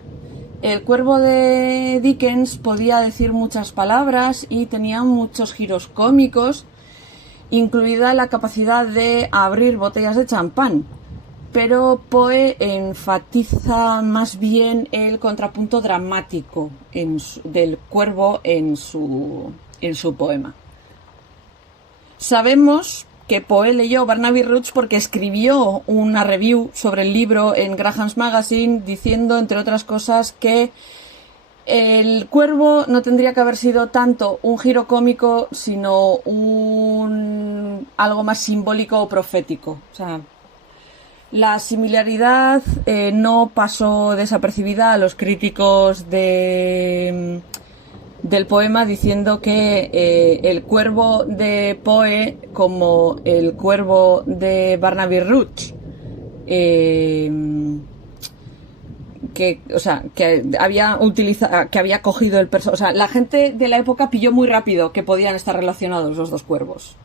El cuervo de Dickens podía decir muchas palabras y tenía muchos giros cómicos, incluida la capacidad de abrir botellas de champán. Pero Poe enfatiza más bien el contrapunto dramático del cuervo en su poema. Sabemos que Poe leyó Barnaby Rudge porque escribió una review sobre el libro en Graham's Magazine diciendo, entre otras cosas, que el cuervo no tendría que haber sido tanto un giro cómico, sino algo más simbólico o profético. O sea, la similaridad no pasó desapercibida a los críticos del poema, diciendo que el cuervo de Poe, como el cuervo de Barnaby Rudge, que había cogido el personaje. O sea, la gente de la época pilló muy rápido que podían estar relacionados los dos cuervos.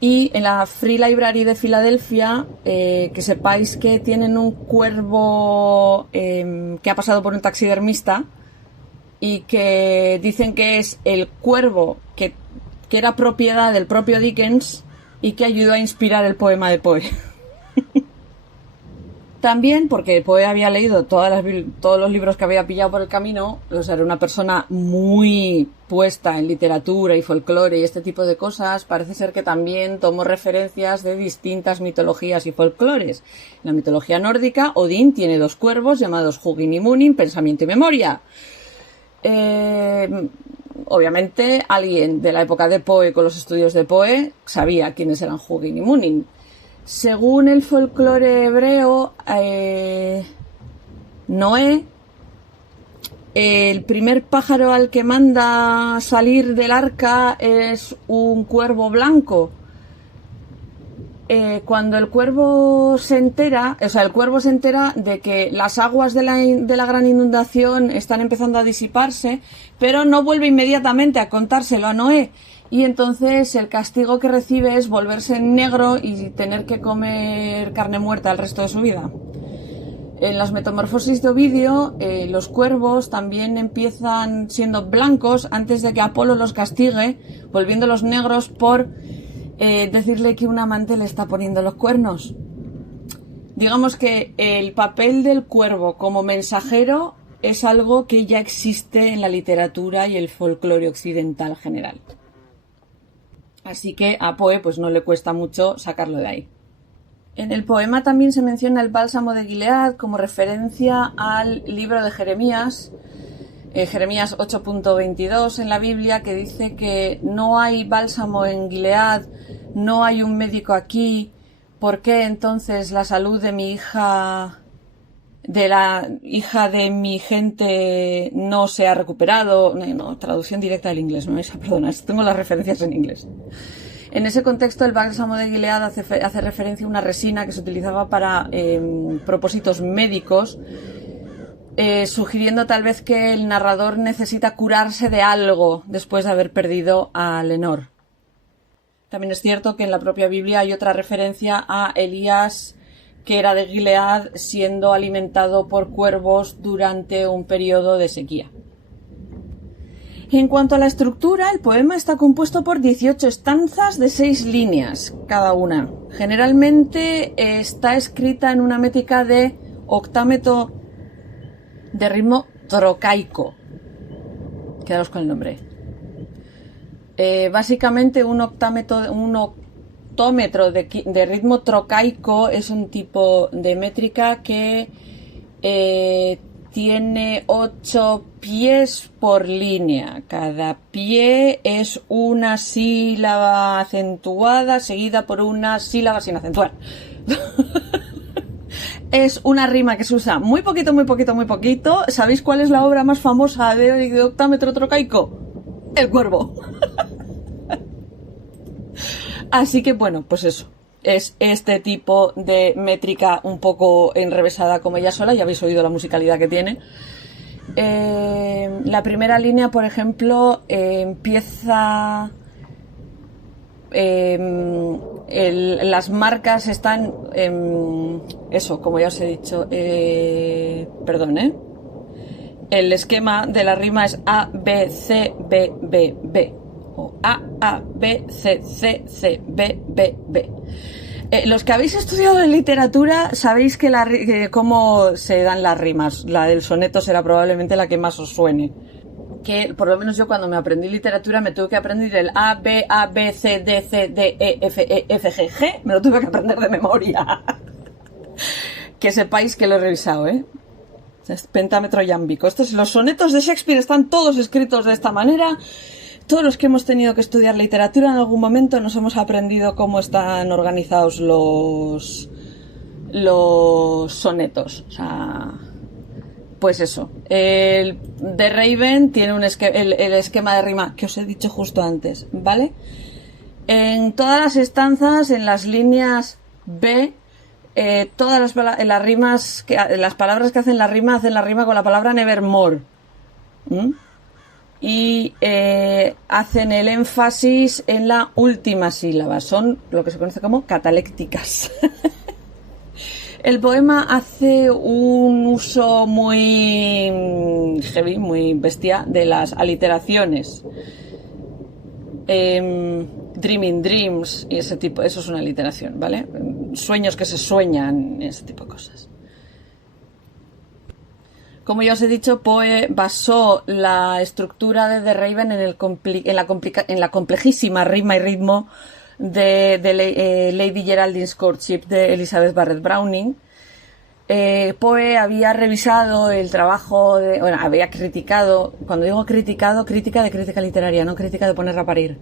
Y en la Free Library de Filadelfia, que sepáis que tienen un cuervo que ha pasado por un taxidermista y que dicen que es el cuervo que era propiedad del propio Dickens y que ayudó a inspirar el poema de Poe. También porque Poe había leído todos los libros que había pillado por el camino, o sea, era una persona muy puesta en literatura y folclore y este tipo de cosas. Parece ser que también tomó referencias de distintas mitologías y folclores. En la mitología nórdica, Odín tiene dos cuervos llamados Hugin y Munin, pensamiento y memoria. Obviamente alguien de la época de Poe con los estudios de Poe sabía quiénes eran Hugin y Munin. Según el folclore hebreo, Noé, el primer pájaro al que manda salir del arca es un cuervo blanco. Cuando el cuervo se entera de que las aguas de la gran inundación están empezando a disiparse, pero no vuelve inmediatamente a contárselo a Noé. Y entonces el castigo que recibe es volverse negro y tener que comer carne muerta el resto de su vida. En las metamorfosis de Ovidio, los cuervos también empiezan siendo blancos antes de que Apolo los castigue, volviéndolos negros por decirle que un amante le está poniendo los cuernos. Digamos que el papel del cuervo como mensajero es algo que ya existe en la literatura y el folclore occidental general. Así que a Poe pues no le cuesta mucho sacarlo de ahí. En el poema también se menciona el bálsamo de Gilead como referencia al libro de Jeremías, Jeremías 8.22 en la Biblia, que dice que no hay bálsamo en Gilead, no hay un médico aquí. ¿Por qué entonces la salud de mi hija, de la hija de mi gente, no se ha recuperado? No, traducción directa del inglés, no esa, perdona, tengo las referencias en inglés. En ese contexto, el bálsamo de Gilead hace referencia a una resina que se utilizaba para propósitos médicos, sugiriendo tal vez que el narrador necesita curarse de algo después de haber perdido a Lenor. También es cierto que en la propia Biblia hay otra referencia a Elías, que era de Gilead, siendo alimentado por cuervos durante un periodo de sequía. En cuanto a la estructura, el poema está compuesto por 18 estanzas de 6 líneas cada una. Generalmente está escrita en una métrica de octámetro de ritmo trocaico. Quedaros con el nombre. Básicamente un octómetro de ritmo trocaico es un tipo de métrica que tiene 8 pies por línea. Cada pie es una sílaba acentuada seguida por una sílaba sin acentuar. Es una rima que se usa muy poquito, muy poquito, muy poquito. ¿Sabéis cuál es la obra más famosa de octámetro trocaico? El Cuervo. Así que bueno, pues eso. Es este tipo de métrica un poco enrevesada como ella sola. Ya habéis oído la musicalidad que tiene. La primera línea, por ejemplo, empieza... las marcas están eso, como ya os he dicho, el esquema de la rima es A, B, C, B, B, B, o A, B, C, C, C, B, B, B. Los que habéis estudiado en literatura sabéis que cómo se dan las rimas. La del soneto será probablemente la que más os suene. Que por lo menos yo cuando me aprendí literatura me tuve que aprender el A, B, C, D, C, D, E, F, G. Me lo tuve que aprender de memoria. Que sepáis que lo he revisado, Es pentámetro iámbico. Los sonetos de Shakespeare están todos escritos de esta manera. Todos los que hemos tenido que estudiar literatura en algún momento nos hemos aprendido cómo están organizados los sonetos. O sea... Pues eso, el de Raven tiene el esquema de rima que os he dicho justo antes, ¿vale? En todas las estanzas, en las líneas B, todas las rimas, las palabras que hacen la rima con la palabra nevermore. Y hacen el énfasis en la última sílaba, son lo que se conoce como catalécticas. El poema hace un uso muy heavy, muy bestia de las aliteraciones. Dreaming dreams y ese tipo, eso es una aliteración, ¿vale? Sueños que se sueñan, ese tipo de cosas. Como ya os he dicho, Poe basó la estructura de The Raven en la complejísima rima y ritmo de Lady Geraldine's Courtship de Elizabeth Barrett Browning. Poe había revisado el trabajo, había criticado, cuando digo criticado, crítica de crítica literaria, no crítica de ponerla a parir,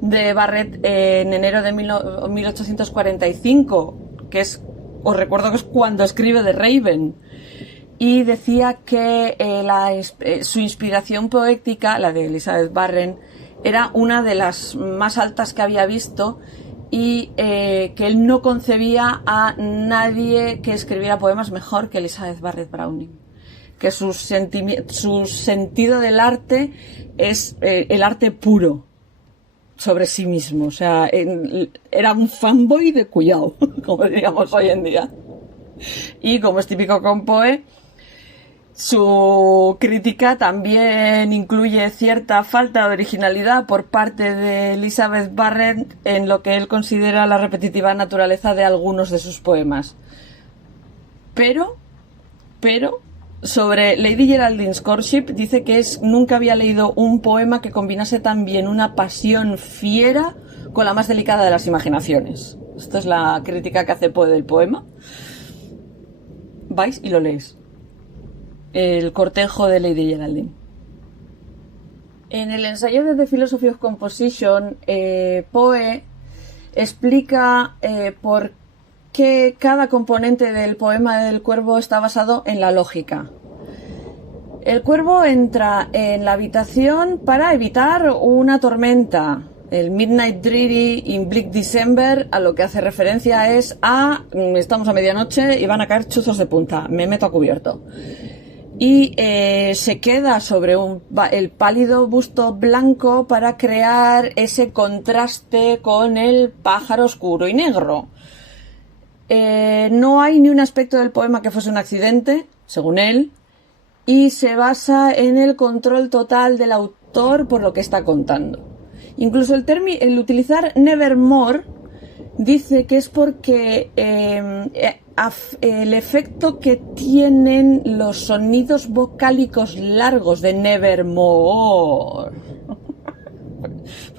de Barrett en enero de 1845, que es, os recuerdo que es cuando escribe The Raven, y decía que su inspiración poética, la de Elizabeth Barrett, era una de las más altas que había visto y que él no concebía a nadie que escribiera poemas mejor que Elizabeth Barrett Browning. Que su sentido del arte es el arte puro sobre sí mismo. O sea, era un fanboy de cuidado, como diríamos hoy en día. Y como es típico con Poe, su crítica también incluye cierta falta de originalidad por parte de Elizabeth Barrett en lo que él considera la repetitiva naturaleza de algunos de sus poemas. Pero, sobre Lady Geraldine's Courtship dice que nunca había leído un poema que combinase tan bien una pasión fiera con la más delicada de las imaginaciones. Esta es la crítica que hace Poe del poema. Vais y lo leéis. El cortejo de Lady Geraldine. En el ensayo de The Philosophy of Composition, Poe explica por qué cada componente del poema del Cuervo está basado en la lógica. El Cuervo entra en la habitación para evitar una tormenta. El Midnight Dreary in Bleak December a lo que hace referencia es estamos a medianoche y van a caer chuzos de punta, me meto a cubierto. Y se queda sobre el pálido busto blanco para crear ese contraste con el pájaro oscuro y negro. No hay ni un aspecto del poema que fuese un accidente, según él, y se basa en el control total del autor por lo que está contando. Incluso el utilizar nevermore dice que es porque el efecto que tienen los sonidos vocálicos largos de nevermore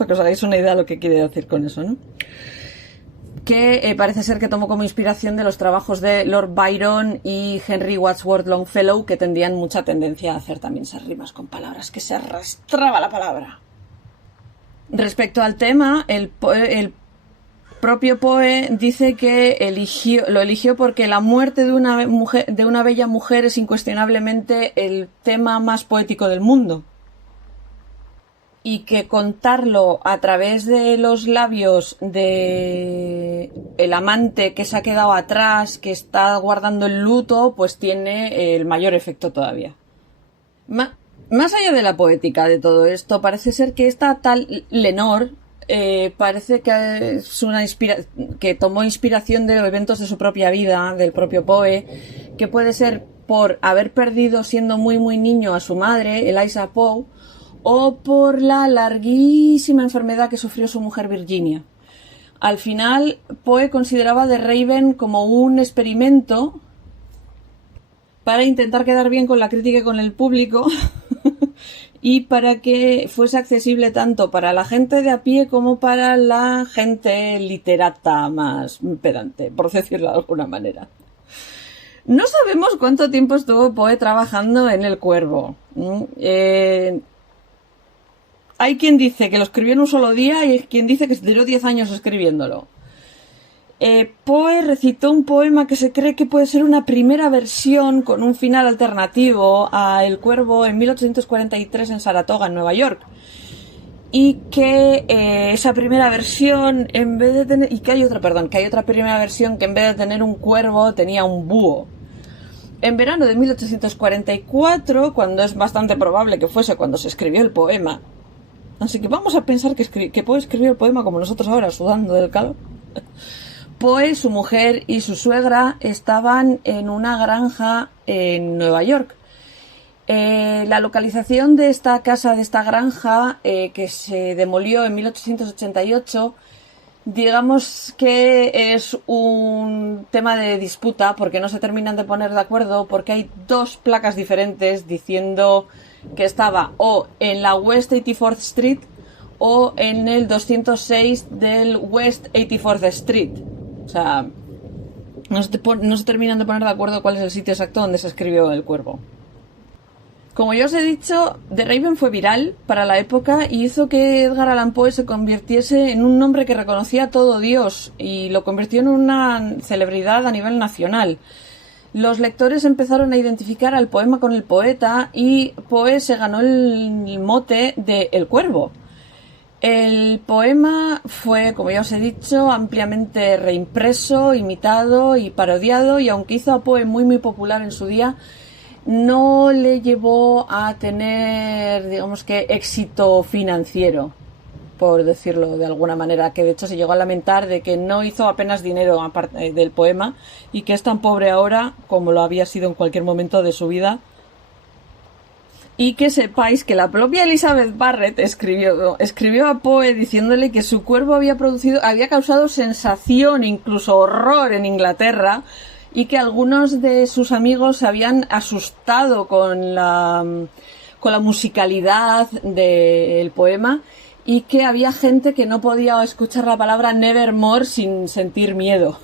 que os hagáis una idea de lo que quiere decir con eso, ¿no? Que parece ser que tomó como inspiración de los trabajos de Lord Byron y Henry Wadsworth Longfellow, que tendrían mucha tendencia a hacer también esas rimas con palabras, que se arrastraba la palabra. Respecto al tema, el propio Poe dice que lo eligió porque la muerte de una bella mujer es incuestionablemente el tema más poético del mundo. Y que contarlo a través de los labios de el amante que se ha quedado atrás, que está guardando el luto, pues tiene el mayor efecto todavía. Más allá de la poética de todo esto, parece ser que esta tal Lenore parece que es que tomó inspiración de eventos de su propia vida, del propio Poe, que puede ser por haber perdido siendo muy muy niño a su madre, Eliza Poe, o por la larguísima enfermedad que sufrió su mujer Virginia. Al final, Poe consideraba The Raven como un experimento para intentar quedar bien con la crítica y con el público y para que fuese accesible tanto para la gente de a pie como para la gente literata más pedante, por decirlo de alguna manera. No sabemos cuánto tiempo estuvo Poe trabajando en El Cuervo. Hay quien dice que lo escribió en un solo día y hay quien dice que se tiró 10 años escribiéndolo. Poe recitó un poema que se cree que puede ser una primera versión con un final alternativo a El Cuervo en 1843 en Saratoga, en Nueva York. Y que esa primera versión, en vez de tener... Y que hay otra primera versión que en vez de tener un cuervo tenía un búho. En verano de 1844, cuando es bastante probable que fuese cuando se escribió el poema, así que vamos a pensar que Poe escribió el poema como nosotros ahora, sudando del calor. Poe, su mujer y su suegra estaban en una granja en Nueva York. La localización de esta casa, de esta granja, que se demolió en 1888, digamos que es un tema de disputa porque no se terminan de poner de acuerdo, porque hay dos placas diferentes diciendo que estaba o en la West 84th Street o en el 206 del West 84th Street. O sea, no se terminan de poner de acuerdo cuál es el sitio exacto donde se escribió El Cuervo. Como ya os he dicho, The Raven fue viral para la época y hizo que Edgar Allan Poe se convirtiese en un nombre que reconocía a todo Dios y lo convirtió en una celebridad a nivel nacional. Los lectores empezaron a identificar al poema con el poeta y Poe se ganó el mote de El Cuervo. El poema fue, como ya os he dicho, ampliamente reimpreso, imitado y parodiado, y aunque hizo a Poe muy muy popular en su día, no le llevó a tener, digamos que, éxito financiero, por decirlo de alguna manera, que de hecho se llegó a lamentar de que no hizo apenas dinero aparte del poema y que es tan pobre ahora como lo había sido en cualquier momento de su vida. Y que sepáis que la propia Elizabeth Barrett escribió a Poe diciéndole que su cuervo había causado sensación, incluso horror en Inglaterra, y que algunos de sus amigos se habían asustado con la musicalidad del poema y que había gente que no podía escuchar la palabra nevermore sin sentir miedo.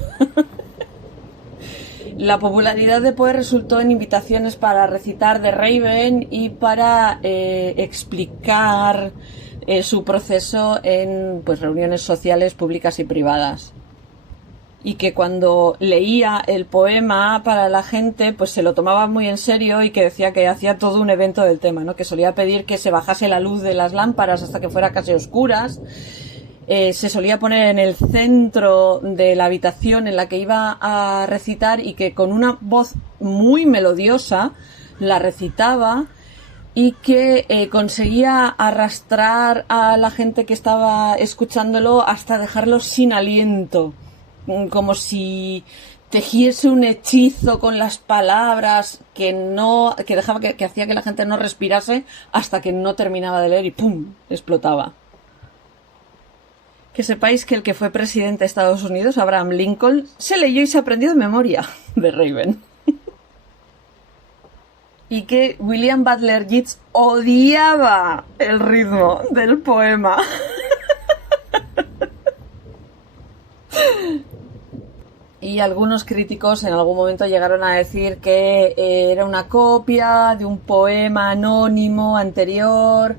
La popularidad de Poe resultó en invitaciones para recitar The Raven y para explicar su proceso en reuniones sociales públicas y privadas. Y que cuando leía el poema para la gente, pues se lo tomaba muy en serio y que decía que hacía todo un evento del tema, ¿no? Que solía pedir que se bajase la luz de las lámparas hasta que fuera casi oscuras. Se solía poner en el centro de la habitación en la que iba a recitar y que con una voz muy melodiosa la recitaba y que conseguía arrastrar a la gente que estaba escuchándolo hasta dejarlos sin aliento, como si tejiese un hechizo con las palabras que hacía que la gente no respirase hasta que no terminaba de leer y ¡pum!, explotaba. Que sepáis que el que fue presidente de Estados Unidos, Abraham Lincoln, se leyó y se aprendió de memoria The Raven. Y que William Butler Yeats odiaba el ritmo del poema. Y algunos críticos en algún momento llegaron a decir que era una copia de un poema anónimo anterior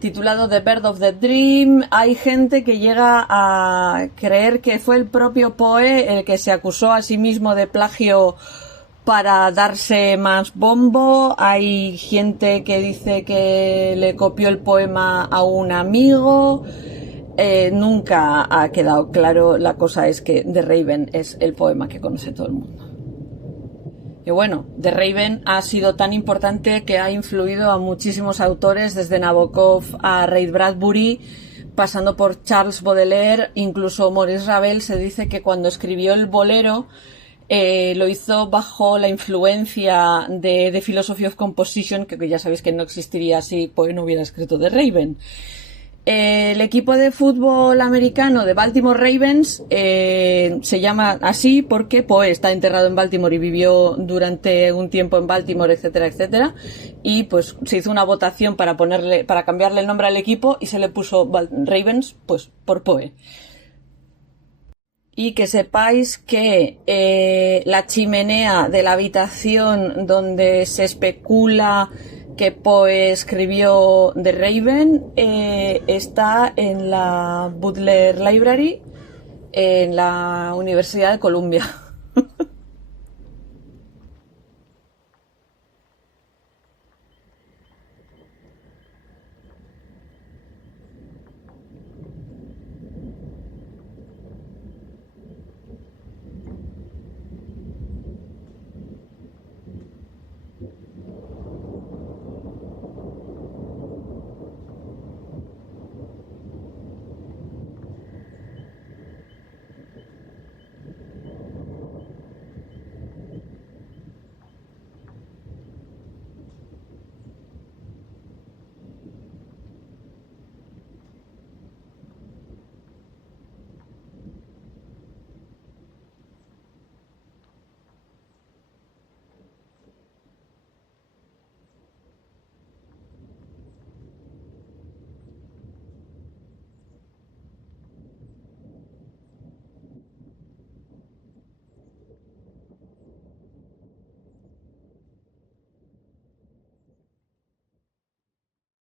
titulado The Bird of the Dream. Hay gente que llega a creer que fue el propio Poe el que se acusó a sí mismo de plagio para darse más bombo. Hay gente que dice que le copió el poema a un amigo. Nunca ha quedado claro. La cosa es que The Raven es el poema que conoce todo el mundo. Y bueno, The Raven ha sido tan importante que ha influido a muchísimos autores, desde Nabokov a Ray Bradbury, pasando por Charles Baudelaire, incluso Maurice Ravel. Se dice que cuando escribió el bolero lo hizo bajo la influencia de The Philosophy of Composition, que ya sabéis que no existiría si Poe no hubiera escrito The Raven. El equipo de fútbol americano de Baltimore Ravens se llama así porque Poe está enterrado en Baltimore y vivió durante un tiempo en Baltimore, etcétera, etcétera. Y pues se hizo una votación para cambiarle el nombre al equipo y se le puso Ravens, pues por Poe. Y que sepáis que la chimenea de la habitación donde se especula que Poe escribió The Raven está en la Butler Library en la Universidad de Columbia.